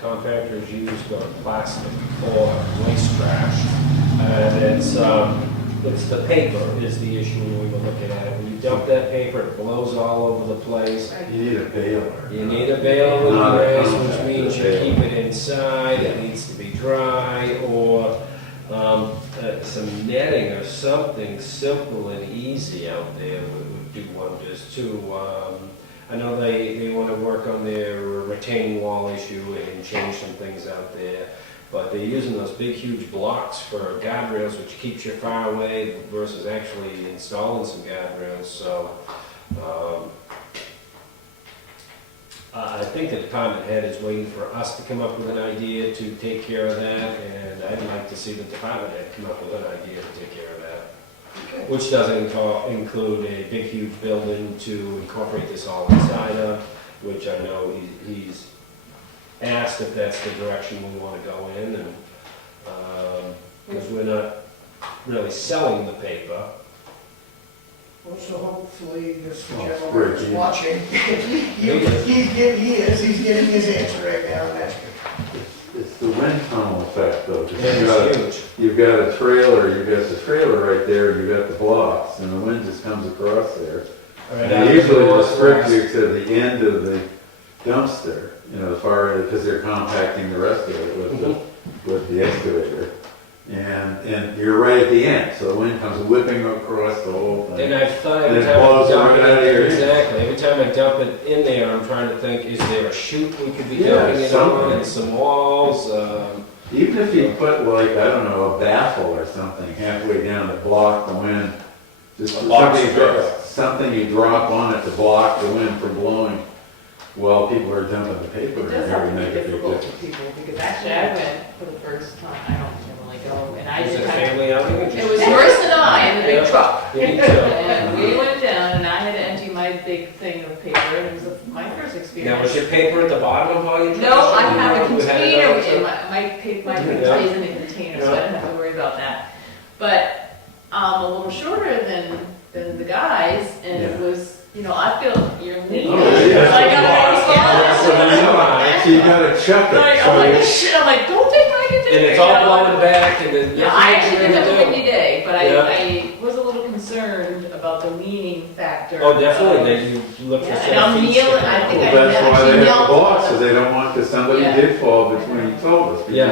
Compactors used on plastic or waste trash, and it's the paper is the issue when we were looking at it. When you dump that paper, it blows all over the place. You need a baler. You need a baler with Not a erase, which compactor, means you baler. keep it inside, it needs to be dry, or some netting or something simple and easy out there would do wonders too. I know they want to work on their retaining wall issue and change some things out there, but they're using those big, huge blocks for guardrails, which keeps you far away versus actually installing some guardrails, so I think the department head is waiting for us to come up with an idea to take care of that, and I'd like to see the department head come up with an idea to take care of that. Which doesn't include a big, huge building to incorporate this all inside of, which I know he's asked if that's the direction we want to go in, and, because we're not really selling the paper. Also, hopefully, this Oh, gentleman great, is yeah. watching. He's getting his answer right now, and that's good. It's the wind tunnel effect though. 'cause It's huge. you've got a trailer, you've got the trailer right there, you've got the blocks, and the wind just comes across there. Right And out they the usually door, restrict you to the end of the dumpster, as far as, because they're compacting the rest of it with the excavator. And you're right at the end, so the wind comes whipping across the whole thing. And I've thought And every it time I blows dump right it out in of there, your- exactly, every time I dump it in there, I'm trying to think, is there a chute we could be Yeah, dumping it on, something. and some walls, Even if you put like, I don't know, a baffle or something halfway down to block the wind, just A box something you drop on it to block the wind from blowing while people are dumping the paper. It in does there have would to be make a big difficult difference. for people, because actually I went for the first time, I don't normally go, and I is it just a kind of, family outing? or it just- was Joyce and I in the big truck. You need to- And we went down, and I had to empty my big thing of paper, and it was my first Now, experience. was your paper at the bottom of all your? No, I trash? have a You had it container, on, in so- my paper, my paper Yeah. stays in the container, so I don't have to worry about that. But I'm a little shorter than the guys, and it Yeah. was, I feel you're lean. Oh, yeah. So I gotta So then you know, So you gotta chuck it. I'm so like, you- shit, I'm like, don't take my container. And it's all blowing back, and then. Yeah, I actually did have a windy day, but Yeah. I was a little concerned about the leaning factor. Oh, definitely, then you look for Yeah, some. and I'm feet kneeling, sticking I out. think Well, I that's why actually they have knelt the blocks, so on they don't want, because somebody Yeah. did fall between, told us, Yeah.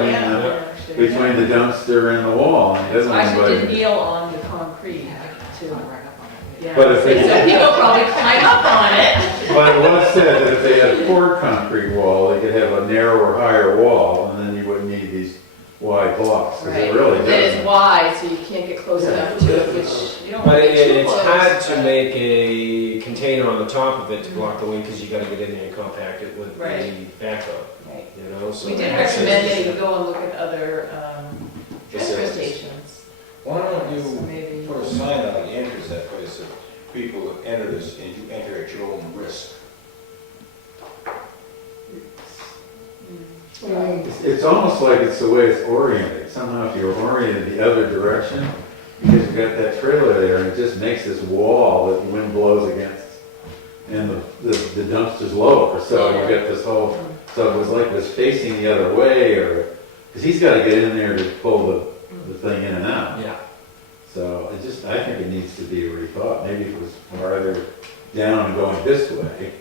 between the dumpster and the wall, and he doesn't So I want actually did anybody. kneel on the concrete to, yeah. But if they- So people probably climb up on it. But it was said that if they had a poured concrete wall, they could have a narrower, higher wall, and then you wouldn't need these wide blocks, because it really Then it's doesn't. wide, so you can't get close enough to it, which you don't But want to get too it's close. hard to make a container on the top of it to block the wind, because you gotta get in there and compact it with the Right. backhoe, Right. you know, so. We did access recommend is- that you go and look at other transfer Facilities. stations. Why don't So you maybe, put a sign on the entrance of that place that people that enter this, and you enter at your own risk? It's almost like it's the way it's oriented. Somehow if you're oriented the other direction, because you've got that trailer there, and it just makes this wall that the wind blows against, and the dumpster's lower, so you get this whole, so it was like it was facing the other way, or, because he's gotta get in there to pull the thing in and out. Yeah. So I think it needs to be rethought. Maybe if it was farther down and going this way,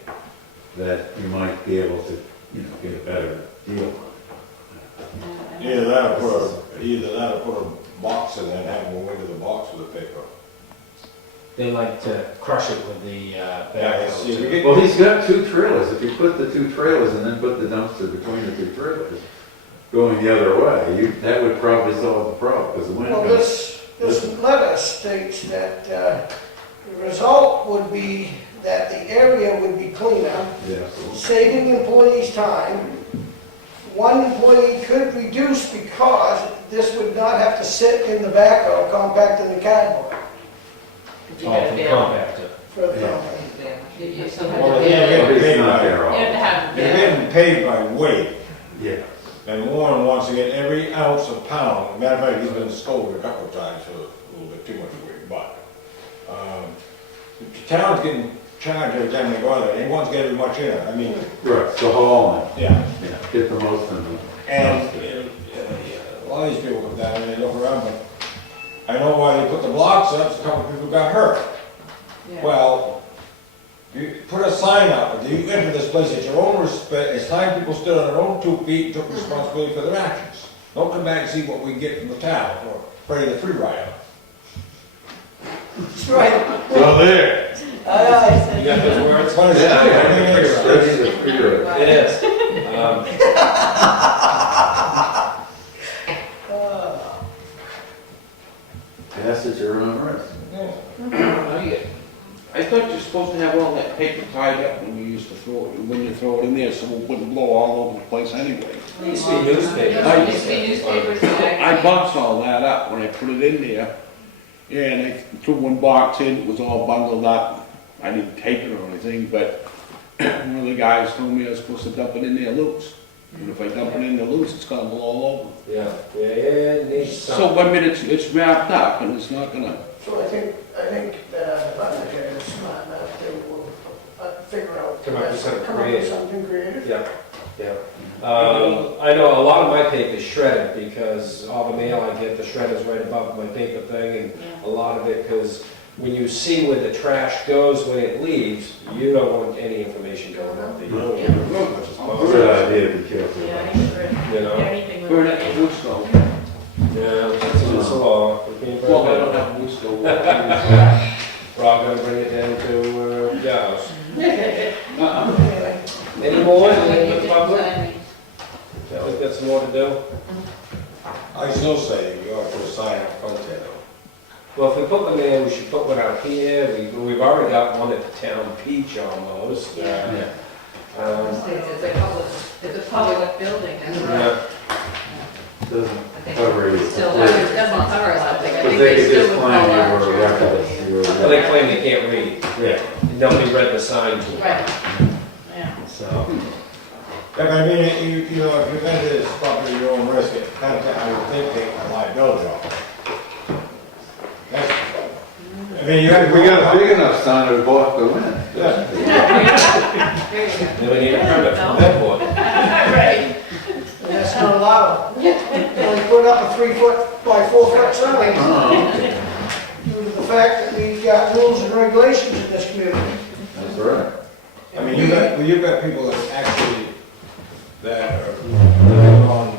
that you might be able to, get a better deal. Either that or put a box and then have them go into the box with a paper. They like to crush it with the Yeah, backhoe. see, we too. get- Well, he's got two trailers. If you put the two trailers and then put the dumpster between the two trailers, going the other way, that would probably solve the problem, because the wind Well, comes. this letter states that the result would be that the area would be cleaner, Yeah. saving employees time. One employee could reduce because this would not have to sit in the backhoe compacting the cardboard you Oh, gotta for the bail. compactor. for the Yeah. company. You still have Well, to yeah, bail. But it's paid not by- there You all. have to have They're bail. getting paid by weight, Yeah. and Warren wants to get every ounce of pound. Matter of fact, he's been scolded a couple of times for a little bit too much weight, but, the town's getting charged every time they go out there, and he wants to get as much in it, I mean, Right, the hall yeah. and, get the most in the. And a lot of these people come down and they look around, but I know why they put the blocks up, a couple of people got hurt. Yeah. Well, you put a sign up, that you enter this place at your own respect, it's time people stood on their own 2 feet, took responsibility for their actions. Don't come back and see what we get from the town, or Freddie the Free Rider. That's right. So there. You got those words? What is it? That's the figure. It is. Pass at your own risk. I thought you're supposed to have all that paper tied up when you used to throw it, when you throw it in there, so it wouldn't blow all over the place anyway. It used to be newspaper. There used to be newspapers and I boxed all that up when I put it in there, and I threw one box in, it was all bundled up. I didn't take it or anything, but one of the guys told me I was supposed to dump it in there loose. And if I dump it in there loose, it's gonna blow all over. Yeah, it needs So some. one minute it's wrapped up and it's not gonna, So I think the manager is smart enough to figure out. Come up with something Come up with creative. something creative. Yeah, yeah. I know a lot of my paper is shredded, because all the mail I get, the shredder's right above my paper thing, and a lot of it, because when you see where the trash goes when it leaves, you don't want any information going out there. You don't want to know as much as possible, Good idea to be careful Yeah, about. you know? anything with. burn it in wood stove. Yeah, it's a law. We can't burn Well, I it. don't have wood stove. We're all gonna bring it down to, Dallas. Anyway, Any more in You the did public? sign me. Yeah, we've got some more to do. I still say you ought to put a sign up front there though. Well, if we put one there, we should put one out here. We've already got one at the town beach almost. Yeah. It's a public building, that's right. Yeah. Doesn't I think cover you. Still, completely. it doesn't cover something, I Because think they they could still just would claim call you out were your reckless. company. You were Well, they claim they can't read. Yeah. Nobody read the sign to them, Right, yeah. so. Yeah, but I mean, you know, if you're gonna do this property at your own risk, it kind of, I would think, take a liability off. That's- I mean, you have. We got a big enough sign to block the wind. Yeah. There you go. Then we need a permit from that board. Right. and that's not allowed. Only put up a 3-foot by 4-foot sign due to the fact that we've got rules and regulations in this community. That's right. I mean, you've got people that actually, that are living on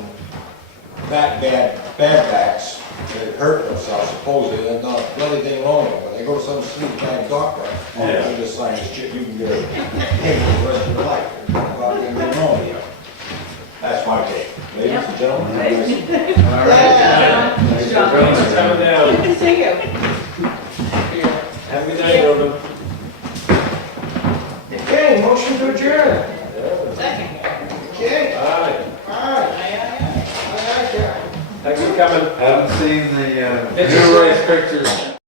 that bad backs, that hurt themselves supposedly, there's not a bloody thing wrong with them, but they go to some sweet bad doctor, oh, Yeah. they just sign this shit, you can get a hit for the rest of your life. Not anything wrong with you. That's my take. Ladies and gentlemen. All right. Thanks for coming down. See you. Have a good night, Robin. motion to adjourn. Second. Okay, All right, aye. Aye, aye, Karen. thanks for coming. Haven't seen the, Pictures. new race pictures.